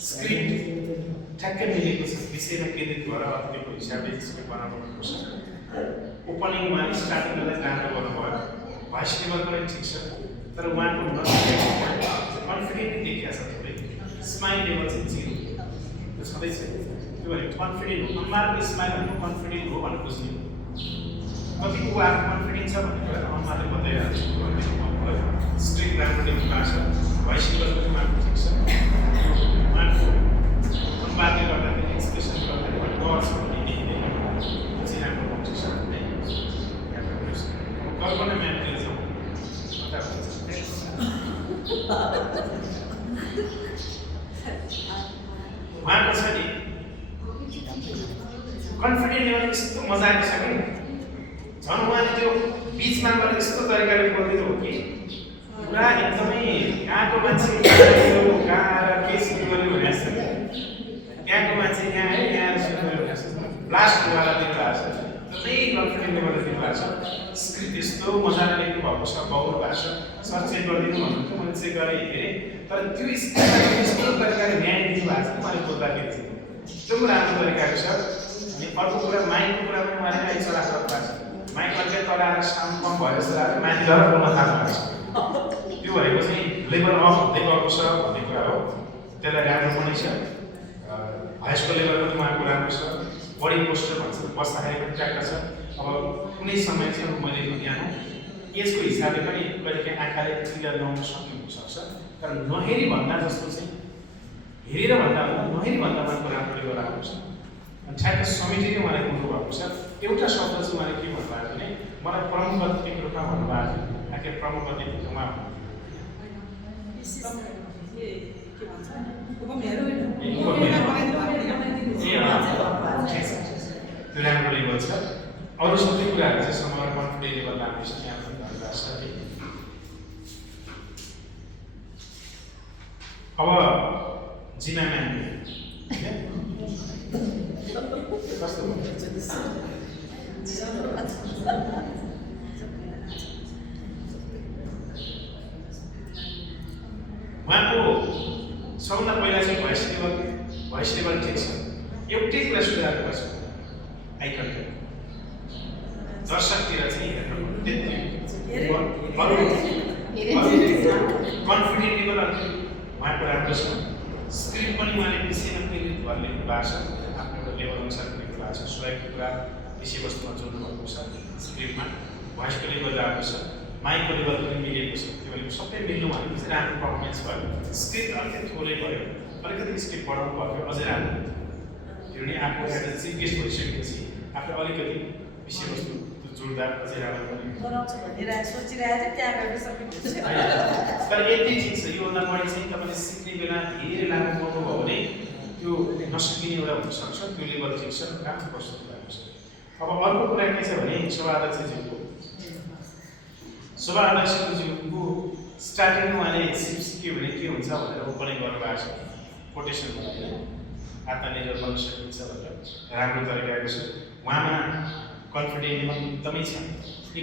स्क्रिप्ट ठ्याक्कै मिलेको छ विषयमा केन्द्रित भएर अतिथिको हिसाबले स्क्रिप्ट बनाउनु पर्छ ओपनिङ उहाँले स्टार्टिङ गर्दा राम्रो गर्नुभयो भोइस लेभल पनि ठिक छ तर उहाँको कन्फिडेन्ट देखिया छ थोरै स्माइल लेभल चाहिँ 0 त्यो छँदैछ त्यो भने कन्फिडेन्ट हो अनुहारको स्माइल भनेको कन्फिडेन्ट हो भनेर बुझ्ने हो कतिको उहाँको कन्फिडेन्ट छ भन्ने कुरा अनुहारले बताइरहेको छु स्ट्रिक राम्रो लेख्नु भएको छ भोइस लेभल पनि उहाँको ठिक छ उहाँको अनुहारले गर्दाखेरि एक्सप्रेसनले गर्दाखेरि डर छ भन्ने देखिँदैन त्यो चाहिँ राम्रो हुन्छ सर कल्पना म्यामले चाहिँ उहाँको छ नि कन्फिडेन्ट लेभल यस्तो मजाको छ कि झन् उहाँले त्यो बिचमा गएर यस्तो तरिकाले बोल्दिनु हो कि पुरा एकदमै कहाँको मान्छे कहाँ आएर के सुरु गर्यो भने जस्तो त्यहाँको मान्छे यहाँ है यहाँ सुरु गर्यो भने जस्तो ब्लास्टवाला दिनुभएको छ एकदमै कन्फिडेन्ट लेभल दिनुभएको छ स्क्रिप्ट यस्तो मजाले लेख्नु भएको छ बाहुल भएको छ सर चेक गरिदिनु भन्नुहुन्छ मैले चेक गरेँ हेरेँ तर त्यो स्क्रिप्ट यस्तो तरिकाले न्याय दिनुभएको छ उहाँले बोल्दाखेरि चाहिँ एकदम राम्रो तरिकाको छ अनि अर्को कुरा माइकको कुरा पनि उहाँले अहिले चलाएको भएको छ माइक अलिकति तल आएर साउन्ड कम भयो जस्तो लाग्यो माथि गएर बोल्न थाल्नु भएको छ त्यो भनेको चाहिँ लेभल अफ हुँदै गएको छ भन्ने कुरा हो त्यसलाई राम्रो पनि छ भोइसको लेभल पनि उहाँको राम्रो छ बडी पोस्टर भन्छ बस्दाखेरि पनि ट्याक्क छ अब कुनै समय चाहिँ अब मैले ध्यान एजको हिसाबले पनि कहिलेकाहीँ आँखाले क्लियर ल्याउन सक्ने हुनसक्छ तर नहेरी भन्दा जस्तो चाहिँ हेरेर भन्दा नहेरी भन्दा उहाँको राम्रो लेभल आएको छ अनि ठ्याक्क समितिले उहाँलाई बोल्नुभएको छ एउटा शब्द चाहिँ उहाँले के भन्नुभयो भने मलाई प्रमुख अतिथिको रूपमा भन्नुभएको थियो आखिर प्रमुख अतिथि उहाँ त्यो राम्रो लेभल छ अरू सबै कुराहरू चाहिँ समग्र कन्फिडेन्ट लेभल राम्रो छ यहाँ पनि धन्यवाद छ अब जिना म्यामले कस्तो भयो उहाँको सबभन्दा पहिला चाहिँ भोइस लेभल ठिक छ एउटै कुरा सुधार गर्छ आई कन्ट्याक्ट दर्शकतिर चाहिँ हेर्नु त्यति कन्फिडेन्ट लेभल अलिकति उहाँको राम्रो छ स्क्रिप्ट पनि उहाँले विषयमा केन्द्रित भएर लेख्नु भएको छ आफ्नो एउटा लेभल अनुसार लेख्नु भएको छ स्वयंको कुरा विषयवस्तुमा जोड्नु भएको छ स्क्रिप्टमा भोइसको लेभल राम्रो छ माइकको लेभल पनि मिलेको छ त्यो भने सबै मिल्नु भनेको चाहिँ राम्रो पर्फर्मेन्स भयो स्क्रिप्ट अलिकति थोरै भयो अलिकति स्क्रिप्ट बढाउनु पर्यो अझै राम्रो त्यो नि आफू एज अ चिफ गेस्ट भइसकेपछि आफूले अलिकति विषयवस्तु जोड्दा अझै राम्रो पनि तर यति ठिक छ योभन्दा बढी चाहिँ तपाईँले सिक्ने बेला धेरै लामो पढ्नुभयो भने त्यो नसकिने एउटा हुनसक्छ त्यो लेभल ठिक छ राम्रो प्रस्तुत भएको छ अब अर्को कुरा के छ भने सभा अध्यक्षज्यूको स्टार्टिङमा उहाँले सिक्यो भने के हुन्छ भनेर ओपनिङ गर्नुभएको छ कोटेसन भनेर आत्मनिर्भर बन्न सकिन्छ भनेर राम्रो तरिकाको छ उहाँमा कन्फिडेन्ट लेभल एकदमै छ कि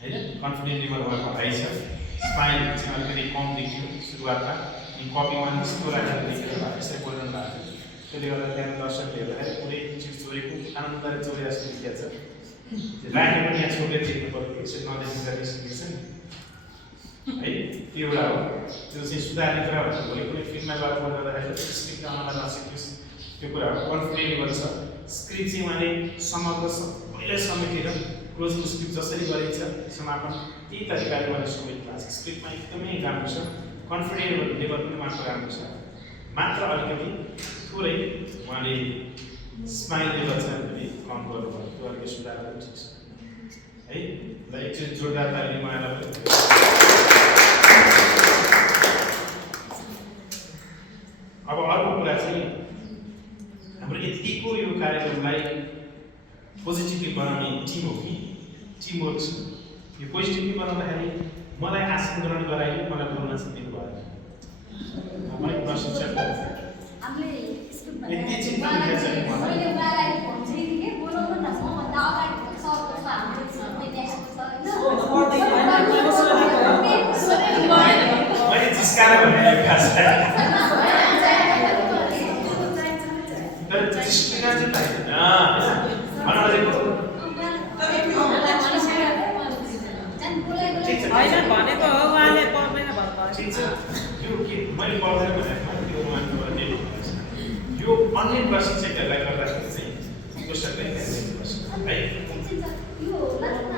होइन कन्फिडेन्ट लेभल उहाँको हाई छ स्माइल चाहिँ अलिकति कम देखियो सुरुवातमा अनि कपीमा यस्तो राखेर देखेर यसरी बोल्नु भएको थियो त्यसले गर्दा त्यहाँ दर्शकले हेर्दाखेरि पुरै चिज चोरेको आनन्दले चोरे जस्तो देखिएको छ राखेर पनि यहाँ छोडेर देख्नु पऱ्यो यसरी नदेखिँदा देखिन्छ नि है त्यो एउटा हो त्यो चाहिँ सुधार्ने कुरा भनेको भोलि कुनै फिल्ममा गएर गर्दाखेरि स्क्रिप्ट आउनलाई नसिकियोस् त्यो कुरा हो कन्फिडेन्ट लेभल छ स्क्रिप्ट चाहिँ उहाँले समग्र सबैलाई समेटेर क्लोजिङ स्क्रिप्ट जसरी गरिन्छ समापन त्यही तरिकाले उहाँले समेट्नु भएको छ स्क्रिप्टमा एकदमै राम्रो छ कन्फिडेन्ट लेभल पनि उहाँको राम्रो छ मात्र अलिकति थोरै उहाँले स्माइल लेभल चाहिँ अलिकति कम गर्नुभयो त्यो अलिकति सुधार गर्नु ठिक छ है ल एकचोटि जोरदार ताली उहाँलाई अब अर्को कुरा चाहिँ हाम्रो यतिको यो कार्यक्रमलाई पोजिटिभली बनाउने टिम हो कि टिमवर्क छ यो पोजिटिभली बनाउँदाखेरि मलाई आसन ग्रहण गराइयो मलाई बोल्न चाहिँ दिनुभयो मैले प्रशिक्षक यति चिन्ता छ मैले जिस्काएर भने तर जिस्किन चाहिँ चाहिँदैन ठिक छ यो के मैले पर्दैन भनेको त्यो उहाँको भन्ने यो अन्य प्रशिक्षकहरूलाई गर्दाखेरि चाहिँ क्वेसनले है यो लाग्न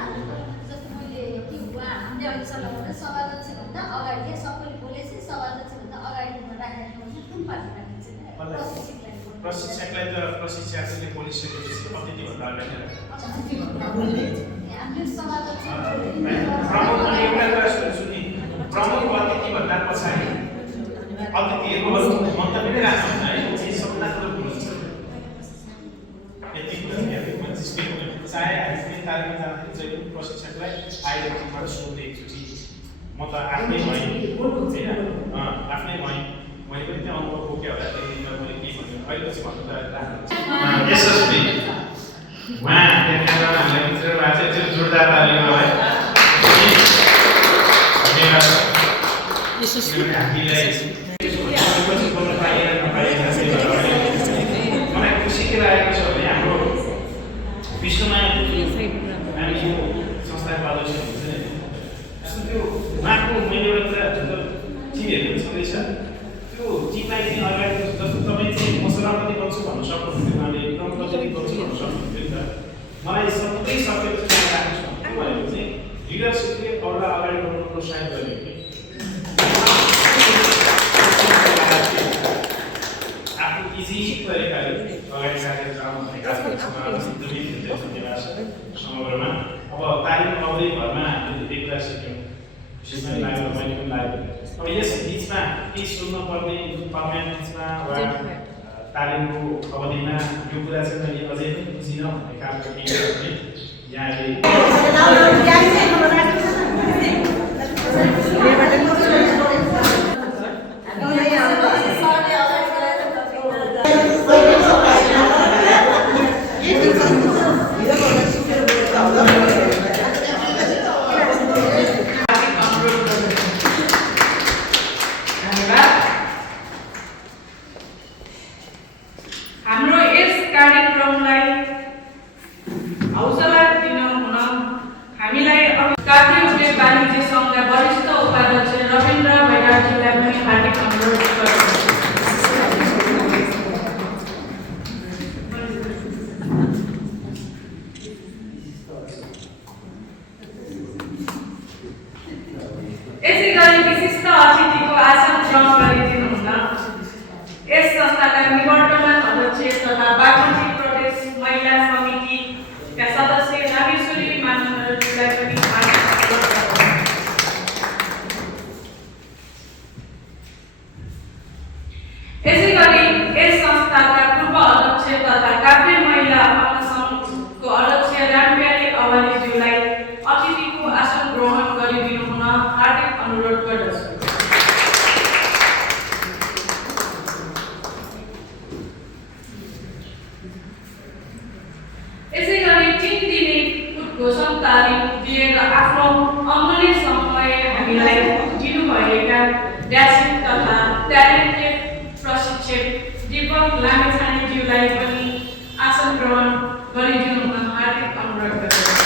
जस्तो मैले के हुआ हामीले अहिले सल्लाह गर्दा सभाध्यक्षभन्दा अगाडि सबैले बोलेपछि सभाध्यक्षभन्दा अगाडिमा राखेको कुन पार्टी राखिन्छ प्रशिक्षकलाई त प्रशिक्षकले बोलिसकेपछि अतिथिभन्दा अगाडि हामीले सभाध्यक्ष प्रमुख अनि एउटा कुरा सुनि प्रमुख अतिथिभन्दा पछाडि अतिथिहरूको मन्तव्य नै राख्नु है चाहिँ सबभन्दा ठुलो कुरो छ यति कुरा चाहे हामी 3 तारिकमा जाँदाखेरि चाहिँ प्रशिक्षकलाई आइडेन्टिटीबाट सोध्ने एकचोटि म त आफ्नै भएँ होइन आफ्नै भएँ मैले पनि त्यो अनुभव बोकेँ होला त्यही मैले के भन्यो अहिले चाहिँ भन्नु त यशस्वी उहाँ त्यहाँ क्यामेरामा हामीलाई मित्र भएको छ त्यो जोरदार तालिम है हामीलाई मलाई खुसी के लागेको छ भने हाम्रो विश्वमा हामी यो संस्थाको अध्यक्ष हुन्छ नि त्यो उहाँको मैले एउटा कुरा टिभीहरू पनि छँदैछ त्यो टिमलाई चाहिँ अगाडि जस्तो तपाईँ चाहिँ म सभापति बन्छु भन्नु सक्नुहुन्थ्यो उहाँले प्रमुखपति बन्छु भन्नु सक्नुहुन्थ्यो नि त मलाई सबै सकेपछि चाहिँ राख्नु छ के भनेको चाहिँ लिडरसिपले अरूलाई अगाडि बढ्नु प्रोत्साहित गर्ने कि आफ्नो इजी तरिकाले अगाडि राखेर जानु भनेको समग्रमा अब तालिम आउँदै घरमा हामीले देखिरहेको सिक्यौँ खुसी पनि लाग्यो रमाइलो पनि लाग्यो अब यस बिचमा केही सुन्नुपर्ने कमेन्ट बिचमा वा तालिमको अवधिमा यो कुरा चाहिँ मैले अझै पनि बुझिनँ भन्ने कामको केही भने यहाँले हाम्रो यस कार्यक्रमलाई हौसला दिन हुन हामीलाई काभ्रे उद्योग वाणिज्य सङ्घका वरिष्ठ उपाध्यक्ष रविन्द्र भैरवजीलाई पनि हार्दिक अनुरोध गर्दछु। यसै गरी विशिष्ट अतिथिको आसन ग्रहण गरिदिनुहुन यस संस्थाका निवर्तमान अध्यक्ष तथा बागमती प्रदेश महिला समितिका सदस्य रामेश्वरी मानन्दजीलाई पनि हार्दिक अनुरोध गर्दछु। यसै गरी यस संस्थाका पूर्व अध्यक्ष तथा काभ्रे महिला सङ्घको अध्यक्ष रामप्यारी अवालीज्यूलाई अतिथिको आसन ग्रहण गरिदिनुहुन हार्दिक अनुरोध गर्दछु। यसै गरी 3 दिने उद्घोषण तालिम दिएर आफ्नो अमूल्य समय हामीलाई दिनुभएका ड्यासिङ तथा ट्यालेन्टेड प्रशिक्षक दीपक लामेछानेज्यूलाई पनि आसन ग्रहण गरिदिनुहुन हार्दिक अनुरोध गर्दछु।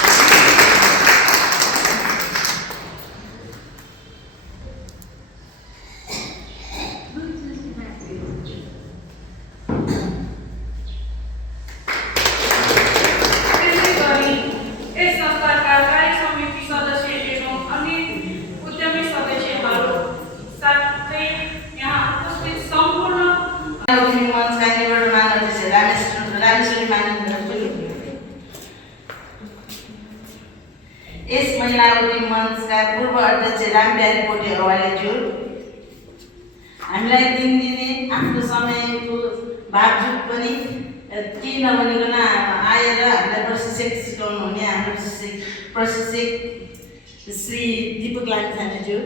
यस महिला उद्योग मञ्चका पूर्व अध्यक्ष रामप्यारी पोटे अवालीज्यू हामीलाई 3 दिने आफ्नो समयको बावजुद पनि केही नभनिकन आएर हामीलाई प्रशिक्षक सिकाउनु हुने हाम्रो प्रशिक्षक श्री दीपक लामिछानेज्यू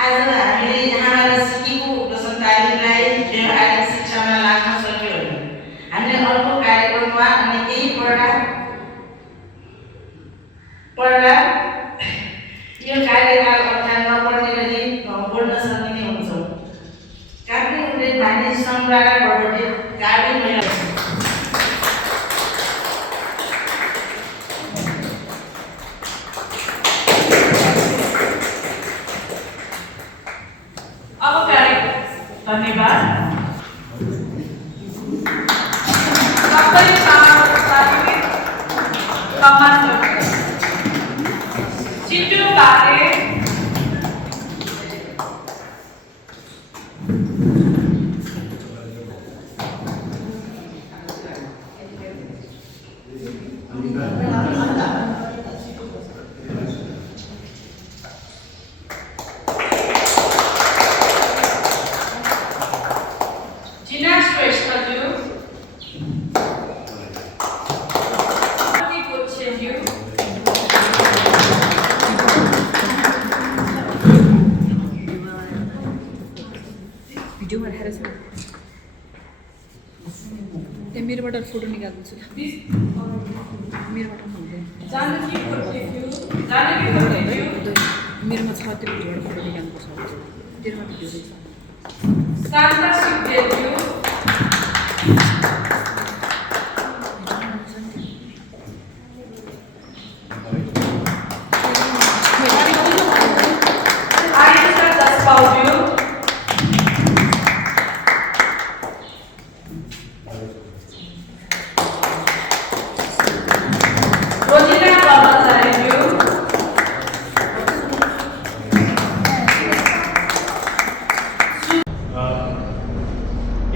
आज हामीले यहाँबाट सिकेको उद्घोषण तालिमलाई व्यवहारिक शिक्षामा लाग्न सक्यो भने हामीले अर्को कार्यक्रममा अनि केही पढ्दा यो कार्यकाल अर्थात् नपढ्ने गरी बोल्न सकिने हुन्छ। काभ्रे उद्योग वाणिज्य सङ्घद्वारा गठित काभ्रे महिला धन्यवाद। सबैले समाजको साथीले सम्मान गर्नु। चिटु बारे मेरोबाट फोटो निकाल्छु मेरोबाट हुँदैन मेरोमा छ त्यो भिडियोबाट फोटो निकाल्नुपर्छ तेरोमा भिडियो रहेछ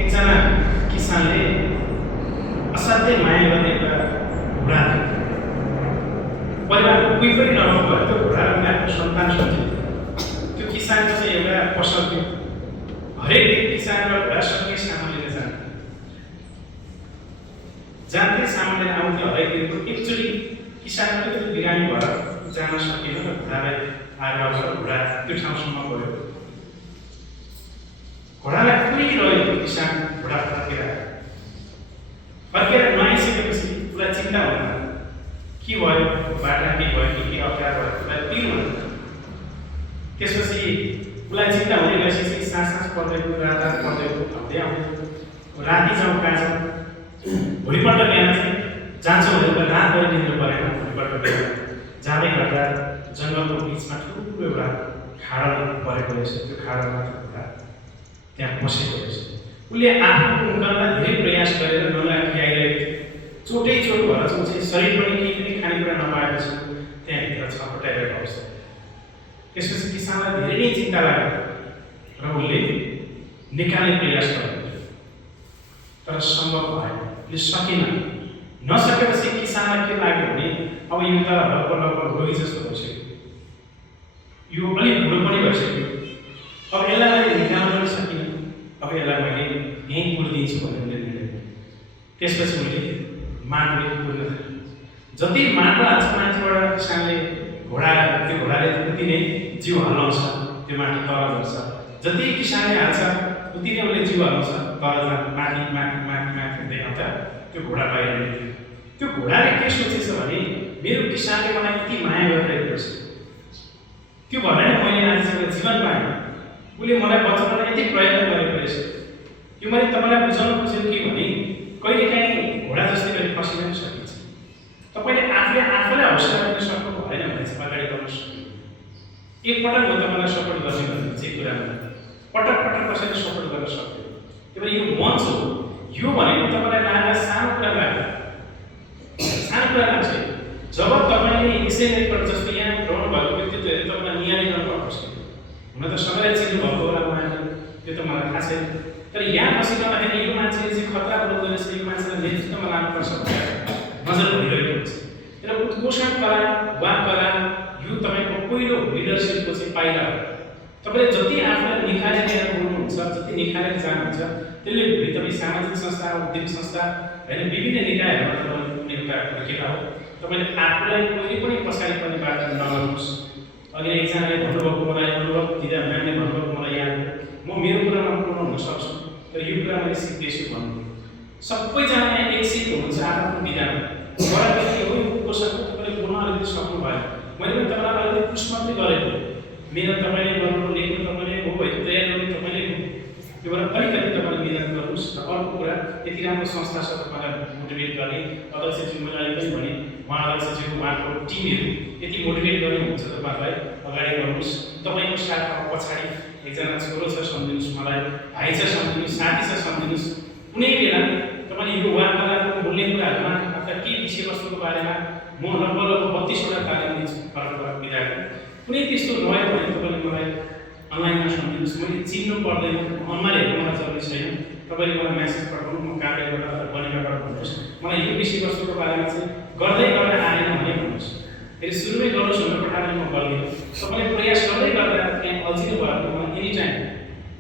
एकजना किसानले असाध्यै माया गर्ने एउटा घोडा थियो। परिवारको कोही पनि नभएको भएर त्यो घोडा उनीहरूको सन्तान सम्झिन्थ्यो। त्यो किसानको चाहिँ एउटा पसल थियो। हरेक दिन किसान र घोडासँगै सामान लिन जान्थे सामान लिएर आउँथ्यो हरेक दिनको। एकचोटि किसान अलिकति बिरामी भएर जान सकेन र घोडालाई आएर घोडा त्यो ठाउँसम्म गयो। घोडालाई कुरिरह्यो किसान घोडा फर्केर नुहाइसकेपछि उसलाई चिन्ता हुँदैन के भयो बाटा के भयो के अप्ठ्यारो भयो उसलाई पिर्नु हुँदैन। त्यसपछि उसलाई चिन्ता हुने गएपछि सास पर्दैको रात पर्दैको आउँदै आउँदै राति जाउँ कहाँ जाउँ भोलिपल्ट बिहान चाहिँ जान्छौँ भने उसलाई रात गरी निद्रो परेन। भोलिपल्ट बिहान जाँदै गर्दा जङ्गलको बिचमा ठुलो एउटा खाडल परेको रहेछ। त्यो खाडलमा त्यहाँ बसेको रहेछ। उसले आफ्नो उम्कनमा धेरै प्रयास गरेर नलागी आइरहेको थियो। चोटै चोट भएर चाहिँ शरीर पनि केही पनि खानेकुरा नपाएपछि त्यहाँभित्र छपटाइरहेको अवस्था। त्यसपछि किसानलाई धेरै नै चिन्ता लाग्यो र उसले निकाल्ने प्रयास गर्यो तर सम्भव भएन। उसले सकेन। नसकेपछि किसानलाई के लाग्यो भने अब यो त लगभग रोगी जस्तो भइसक्यो, यो अलिक बुढो पनि भइसक्यो, अब यसलाई मैले निकाल्न पनि सकिनँ, अब यसलाई मैले यहीँ पुर्दिन्छु भनेर निर्णय लियो। त्यसपछि उसले माटोले पुर्न थाल्यो। जति माटो हाल्छ माथिबाट किसानले त्यो घोडाले उति नै जिउ हल्लाउँछ, त्यो माटो तल झर्छ। जति किसानले हाल्छ उति नै उसले जिउ हल्लाउँछ, तल माथि माथि माथि माथि हुँदै आउँदा त्यो घोडा बाहिर निस्क्यो। त्यो घोडाले के सोचेछ भने मेरो किसानले मलाई यति माया गरिरहेको रहेछ, त्यो भएर नै मैले आजसम्म जीवन पाएँ। उसले मलाई बचाउन यति प्रयत्न गरेको रहेछ। यो मैले तपाईँलाई बुझाउन खोजेको के भने कहिलेकाहीँ घोडा जस्तै गरी फसिन पनि सकिन्छ। तपाईँले आफूलाई हौसला दिन सक्नु भएन भने चाहिँ अगाडि गर्न सक्नु। एकपटक हो तपाईँलाई सपोर्ट गर्ने भने चाहिँ कुरामा पटक पटक कसैले सपोर्ट गर्न सक्यो। त्यही भएर यो मञ्च हो। यो भनेको तपाईँलाई लाग्दा सानो कुरा लाग्यो, सानो कुरा लाग्छ। जब तपाईँले यसैले जस्तो यहाँ रहनु भएको व्यक्तित्वहरू तपाईँलाई नियाली गर्नुपर्छ। हुन त सबैलाई चिन्नु भएको होला उहाँले, त्यो त मलाई थाहा छैन। तर यहाँ बसिरहँदाखेरि यो मान्छेले चाहिँ खतरा बोल्दो रहेछ, यो मान्छेलाई नेतृत्वमा लानुपर्छ भनेर नजर भइरहेको हुन्छ। र उद्घोषण कला वा कला यो तपाईँको पहिलो लिडरसिपको चाहिँ पाइला हो। तपाईँले जति आफूलाई निखारेर लिएर बोल्नुहुन्छ, जति निखारेर जानुहुन्छ, त्यसले भोलि तपाईँ सामाजिक संस्था, उद्यम संस्था होइन विभिन्न निकायहरूबाट तपाईँ एउटा हुर्केका हो। तपाईँले आफूलाई कहिले पनि पछाडि पर्ने बाटो नगर्नुहोस्। अघि एकजनाले भन्नुभएको मलाई अनुभव दिँदा म्यामले भन्नुभएको मलाई याद हो। म मेरो कुरामा पूर्ण हुन सक्छु तर यो कुरा मैले सिक्दैछु भन्नु। सबैजना एक सिट हुनुहुन्छ आफ्नो विधामा। बडा व्यक्ति हो यो पोषकको तपाईँले बोल्न अलिकति सक्नु भयो। मैले पनि तपाईँलाई अलिकति पुस मात्रै गरेको, मेरो तपाईँले गर्नु लेख्नु तपाईँले हो, तयार गर्नु तपाईँले हो। त्यो भएर अलिकति तपाईँले मिहिनेत गर्नुहोस्। र अर्को कुरा यति राम्रो संस्था छ तपाईँलाई मोटिभेट गर्ने अध्यक्षज्यू मैले अहिले पनि भने उहाँ अध्यक्षज्यू उहाँको टिमहरू यति मोटिभेट गर्ने हुन्छ तपाईँलाई। अब अगाडि बढ्नुहोस्। तपाईँको साथमा पछाडि एकजना छोरो छ सम्झिनुहोस्, मलाई भाइ छ सम्झिनुहोस्, साथी छ सम्झिनुहोस्। कुनै बेला तपाईँले यो वार्तालापको मूल्य कुराहरूमा अथवा के विषयवस्तुको बारेमा म लगभग 32वटा तालिम दिन्छु परम्परा विधाको। कुनै त्यस्तो नभयो भने तपाईँले मलाई अनलाइनमा सम्झिनुहोस्। मैले चिन्नु पर्दैन, अनुहार हेर्नु मलाई जरुरी छैन। तपाईँले मलाई म्यासेज पठाउनु, म कार्यालयबाट अथवा बनेकाबाट भन्नुहोस्, मलाई यो विषयवस्तुको बारेमा चाहिँ गर्दै गरेर आएन भने भन्नुहोस्। फेरि सुरुमै गर्नुहोस् भनेर पठाएर म गर्दिनँ। तपाईँले प्रयास गर्दै गर्दा त्यहाँ अल्झिनु भयो भने मलाई एनी टाइम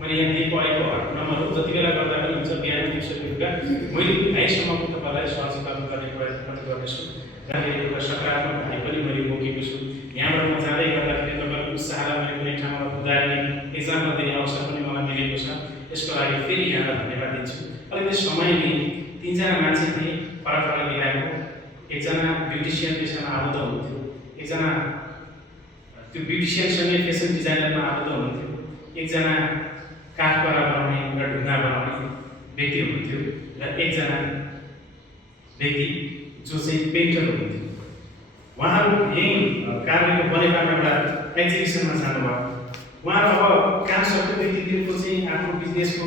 मैले यहाँ दिएको आएको नम्बर हो, जति बेला गर्दा पनि हुन्छ। बिहान दिउँसो बेलुका मैले भाइसम्म तपाईँलाई सहजीकरण गर्ने प्रयत्न पनि गर्नेछु। जहाँले एउटा सकारात्मक भाइ पनि मैले बोकेको छु। यहाँबाट म जाँदै गर्दाखेरि तपाईँको उत्साहलाई मैले कुनै ठाउँमा उदाहरण एक्जाममा दिने अवसर पनि मलाई मिलेको छ। यसको लागि फेरि यहाँलाई धन्यवाद दिन्छु। अलिकति समय लिएँ, 3जना मान्छे थिए फरक फरक विधाको। एकजना ब्युटिसियन पेसामा आबद्ध हुनुहुन्थ्यो, एकजना त्यो ब्युटिसियनसँगै फेसन डिजाइनरमा आबद्ध हुनुहुन्थ्यो, एकजना काठद्वारा बनाउने र ढुङ्गा बनाउने व्यक्ति हुनुहुन्थ्यो, र एकजना व्यक्ति जो चाहिँ पेन्टर हुनुहुन्थ्यो। उहाँहरू यहीँ कार्यालयको बनेपामा एउटा एक्जिबिसनमा जानुभयो। उहाँहरू अब काम सक्ने व्यक्तित्वको चाहिँ आफ्नो बिजनेसको